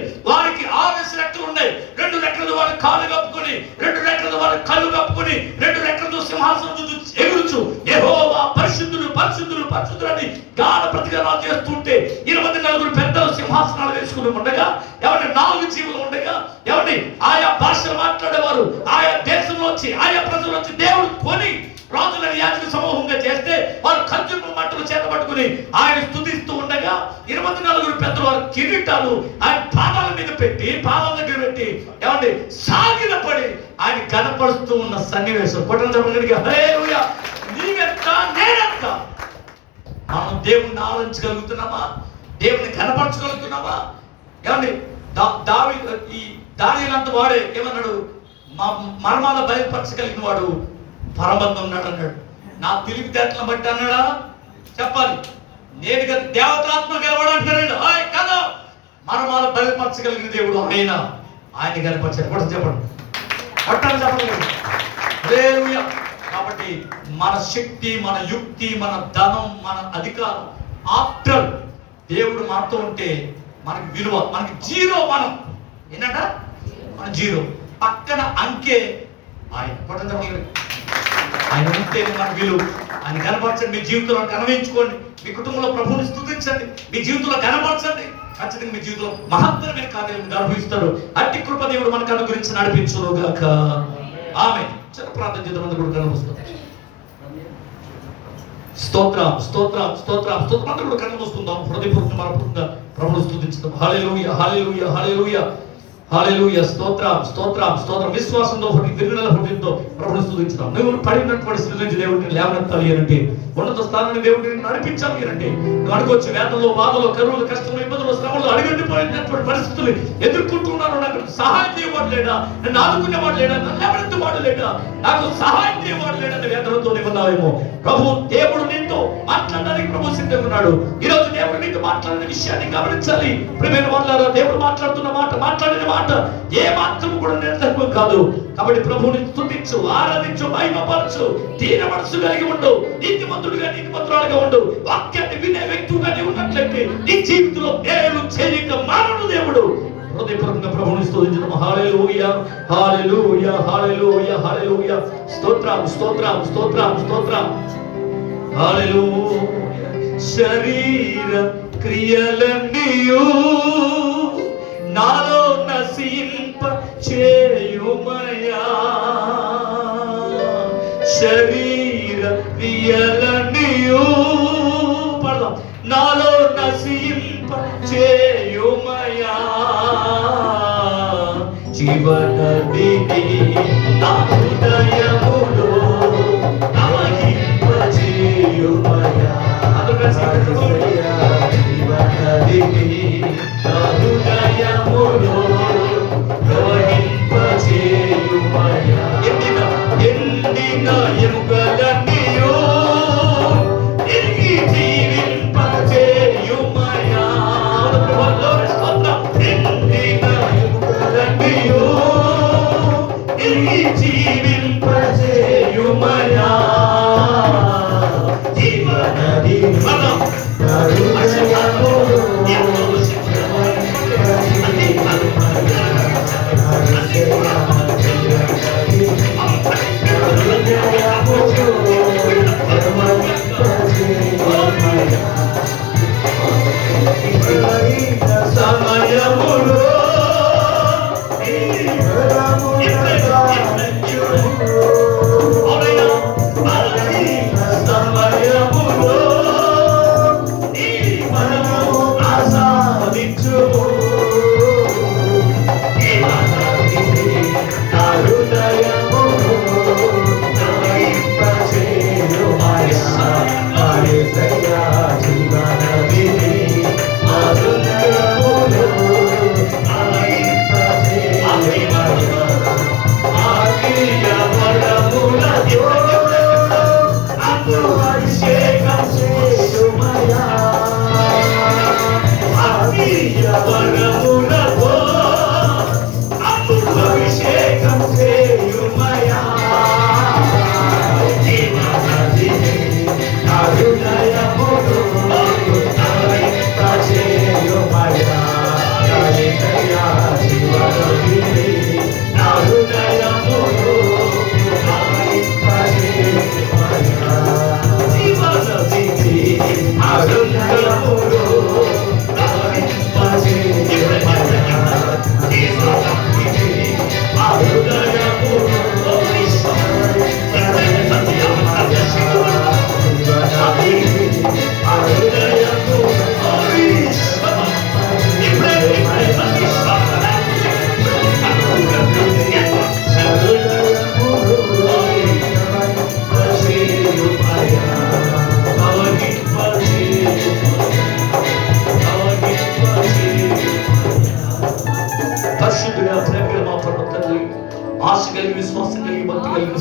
పరిశుద్ధులని గాఢ ప్రతిగానాలు చేస్తుంటే 24 పెద్దలు సింహాసనాలు వేసుకుని ఉండగా, ఎవరి 4 జీవులు ఉండగా, ఎవరి ఆయా భాషలు మాట్లాడేవారు ఆయా దేశంలో వచ్చి ఆయా ప్రజలు వచ్చి దేవుడు కొని రాజులను యాజక సమూహంగా చేస్తే వారు ఖర్జూరపు మంటలు చేతబట్టుకుని ఆయన స్తుతిస్తూ ఉండగా 24 పెద్దలు వారు కిరీటాలు ఆయన పాదాల మీద పెట్టి, పాదాల దగ్గర పెట్టి ఏమండి సాగిలపడి ఆయన కనపరుస్తూ ఉన్న సన్నివేశం. కొట్టండి హల్లెలూయా. నీవెంత నేనెంత? మనం దేవుణ్ణి ఆరాధించగలుగుతున్నామా? దేవుని కనపరచగలుగుతున్నామా? ఏమండి ఈ దానియేలంత వాడే ఏమన్నాడు? మర్మాల బయలుపరచగలిగిన వాడు పరమందు ఉన్నాడు అన్నాడు. నా తెలివితేటలను బట్టి అన్నాడా? చెప్పాలి. నేను కదా దేవతాత్మ గెలవాడు అంటున్నాడు. కదా మర్మాల బయలుపరచగలిగిన దేవుడు ఆయన కనపరిచాడు. కూడా చెప్పండి, పట్టాలి చెప్పలేదు. హల్లెలూయా. కాబట్టి మన శక్తి, మన యుక్తి, మన ధనం, మన అధికారం ఆఫ్టర్ దేవుడు మనతో ఉంటే మనకి విలువ, మనకి జీరో. మనం ఏంటంట? మన జీరో. పక్కన అంకె ఆయన. పట్టండి, ఆయన ఉంటేనే మన విలువ. ఆయన కనపరచండి. మీ జీవితంలో కనవించుకోండి. మీ కుటుంబంలో ప్రభువుని స్తుతించండి. మీ జీవితంలో కనపరచండి. ఖచ్చితంగా మీ జీవితంలో మహత్తరమైన కార్యాలను అనుభవిస్తారు. అట్టి కృప దేవుడు మనకు అనుగ్రహించి నడిపించునుగాక. ఆమేన్. చిన్న ప్రార్థన చేద్దాం. అందరూ కూడా కనుమూస్తాం. స్తోత్రం స్తోత్రం స్తోత్రం స్తోత్రం. అందరూ కూడా కనుమూస్తుందాం. హృదయపూర్వకంగా మనపూర్వకంగా ప్రభువుని స్తుతించుదాం. హల్లెలూయా హల్లెలూయా హల్లెలూయా హల్లెలూయా. స్తోత్రం స్తోత్రం స్తోత్రం. విశ్వాసంతో విరుదల హృదయంతో ప్రభువుని స్తుతించుదాం. నువ్వు పడినటువంటి స్థితి నుంచి దేవుడిని లేవనెత్తాలి అంటే, ఉన్నత స్థానాన్ని దేవుడిని నడిపించాలి అంటే, నువ్వు అనుకోవచ్చు వేదనలో, బాధలో, కరువులు, కష్టంలో, ఇబ్బందులు, శ్రమలు, అడిగండిపోయినటువంటి పరిస్థితులు ఎదుర్కొంటున్నాను. నాకు సహాయం చేయవాడు లేడా? నన్ను ఆదుకునేవాడు లేడా? నన్ను లేవనెత్తేవాడు లేడా? నాకు సహాయం చేయవాడు లేడని వేదనతో ఉన్నావేమో. ప్రభు దేవుడు నీతో మాట్లాడడానికి ప్రభు సిద్ధంగా ఉన్నాడు. ఈ రోజు దేవుడు నీతో మాట్లాడిన విషయాన్ని గమనించాలి. ప్రియమైన వాళ్ళారా, దేవుడు మాట్లాడుతున్న మాట, మాట్లాడిన మాట ఏ మాత్రం కూడా నిర్లక్ష్యం కాదు. కాబట్టి ప్రభువుని స్తుతించు, ఆరాధించు, మహిమపరచు, దీన మనసు కలిగి ఉండు, నీతిమంతుడిగా నీతిమంతురాలుగా ఉండు. వాక్యాన్ని వినే వ్యక్తిగా నీవు ఉన్నట్లయితే నీ జీవితంలో మేలు చేయక మానడు దేవుడు. హృదయపూర్వకంగా ప్రభువుని స్తుతించడం. హల్లెలూయా హల్లెలూయా హల్లెలూయా హల్లెలూయా. స్తోత్రం స్తోత్రం స్తోత్రం స్తోత్రం. హల్లెలూయా. శరీర క్రియలన్నీయు నాలో నశింప చేయుమయా. శరీర క్రియలన్నీయు పడదాం. నాలో నశింప చేయుమయా. జీవనదిని నా హృదయములో ప్రవహింపజేయుమయా. జీవనదిని నా హృదయములో ప్రవహింపజేయుమయా. ఎండిన ఎముకలన్నీయు తిరిగి జీవింపజేయుమయా. ఎండిన ఎముకలన్నీయు తిరిగి జీవింపజేయుమయా. జీవనది నా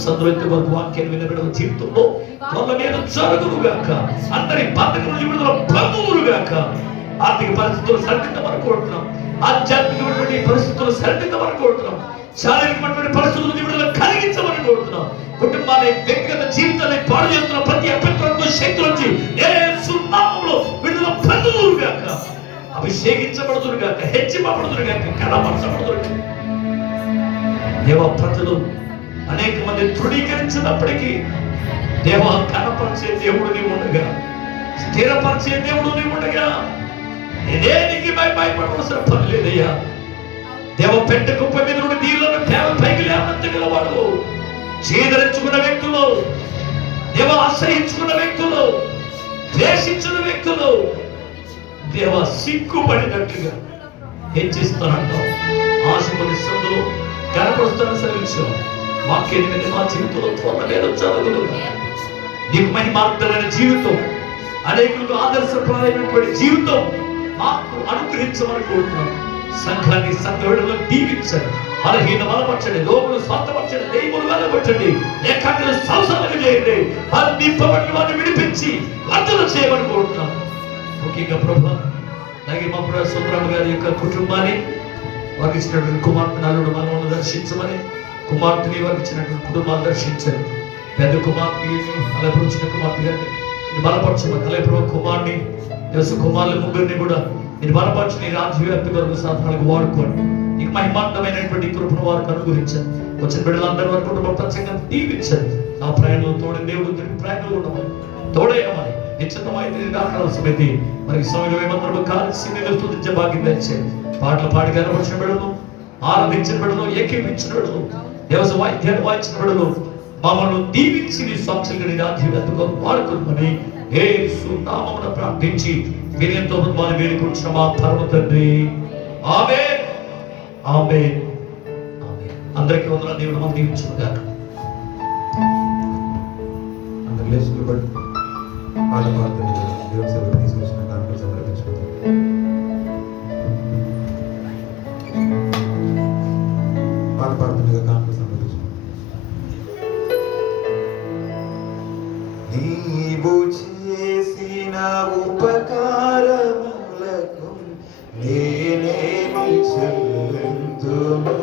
సందులో ఇంతవరకు వాక్యాన్ని వినబడిన జీవితంలో వాళ్ళ మీద జరుగునుగాక. అందరి బంధకముల విడుదల బంధువులుగాక. ఆర్థిక పరిస్థితులు సరిదిద్దమని కోరుతున్నాం. ఆధ్యాత్మికమైనటువంటి పరిస్థితులు సరిదిద్దమని కోరుతున్నాం. శారీరకమైనటువంటి పరిస్థితులు విడుదల కలిగించమని కోరుతున్నాం. కుటుంబాన్ని, వ్యక్తిగత జీవితాన్ని పాడు చేస్తున్న ప్రతి అభ్యంతరంతో శక్తుల నుంచి యేసు నామములో విడుదల పొందుదురుగాక. అభిషేకించబడుదురుగాక, హెచ్చింపబడుదురుగాక, కనపరచబడుదురుగాక. దేవ ప్రజలు అనేక మంది తృణీకరించినప్పటికీ దేవ కనపరిచే దేవుడు నీవు ఉండగా, స్థిరపరిచే దేవుడు నీవు ఉండగా దేనికి భయపడవలసిన పని లేదయ్యా. దేవ పెంట కుప్ప మీద నుండి నీళ్ళను దేవ పైకి లేవనెత్తగలవాడు. చేదరించుకున్న వ్యక్తులు, దేవ ఆశ్రయించుకున్న వ్యక్తులు, ద్వేషించిన వ్యక్తులు దేవ సిగ్గుపడినట్లుగా హెచ్చిస్తానంటావు. ఆశపడి సందులో కనపడుతున్న సర్వీసు వాక్యాన్ని మా జీవితంలో త్వరగా మీద జరుగుతుంది. నీకు మహిమార్థమైన జీవితం, అనేకులకు ఆదర్శప్రాయమైనటువంటి జీవితం మాకు అనుగ్రహించమని కోరుతున్నాం. సంఘాన్ని సంఘటనలో దీవించండి, బలహీన బలపరచండి, లోపల స్వార్థపరచండి, దైవములు వెళ్ళబట్టండి, ఏకాగ్రత సంసారంగా చేయండి. వారిని నింపబడిన వారిని విడిపించి వర్ధన చేయమని కోరుతున్నాం. ముఖ్యంగా ప్రభు అలాగే మా సుందరమ్మ గారి యొక్క కుటుంబాన్ని, వారికి ఇచ్చినటువంటి కుమార్తె నలుడు మనల్ని దర్శించమని, కుమార్తెని వారికి ఇచ్చినటువంటి కుటుంబాన్ని దర్శించండి. పెద్ద కుమార్తెని అలాగే చిన్న కుమార్తె గారిని బలపరచమని, అలాగే ప్రభు కుమార్ని కుమారుల ముగ్గురిని కూడా నేను బలపరిచి నీ రాజ్యవ్యాప్తి వరకు సాధనాలకు వాడుకోండి. నీకు మహిమాంతమైనటువంటి కృపను వారికి అనుగ్రహించండి. వచ్చిన బిడ్డలందరి వరకు కుటుంబ ప్రత్యేకంగా దీవించండి. ఆ ప్రయాణంలో తోడని దేవుడు తిరిగి ప్రయాణంలో ఉండమని, తోడైనమని నిశ్చితమైతే దాఖలమైతే మరి సమయంలో ఏమందరూ కాల్సి మీద స్తుతించే భాగ్యం తెచ్చేది. పాటలు పాడి కనపరిచిన బిడ్డలు, ఆరాధించిన బిడ్డలు, ఏకీపించిన బిడ్డలు, దేవస వాయిద్యాన్ని వాయించిన బిడ్డలు మమ్మల్ని దీవించి నీ సాక్షులుగా నీ రాజ్యవ్యాప్తిగా వాడుకోమని యేసు నామమున ప్రార్థించి వినయంతో వారిని వేడుకుంటున్న మా పరమ తండ్రి. ఆమేన్, ఆమేన్, ఆమేన్. అందరికీ వందనాలు. దేవుడు మనం దీవించుగాక. అందరూ లేచి నిలబడి పాట పాడుతున్న దేవుని సేవకు తీసుకొచ్చిన దాంట్లో సమర్పించుకుంటాం. పాట పాడుతున్న దాంట్లో సమర్పించుకుంటాం. నీవు చేసిన ఉపకారములకు నేనేమి చెల్లింతును?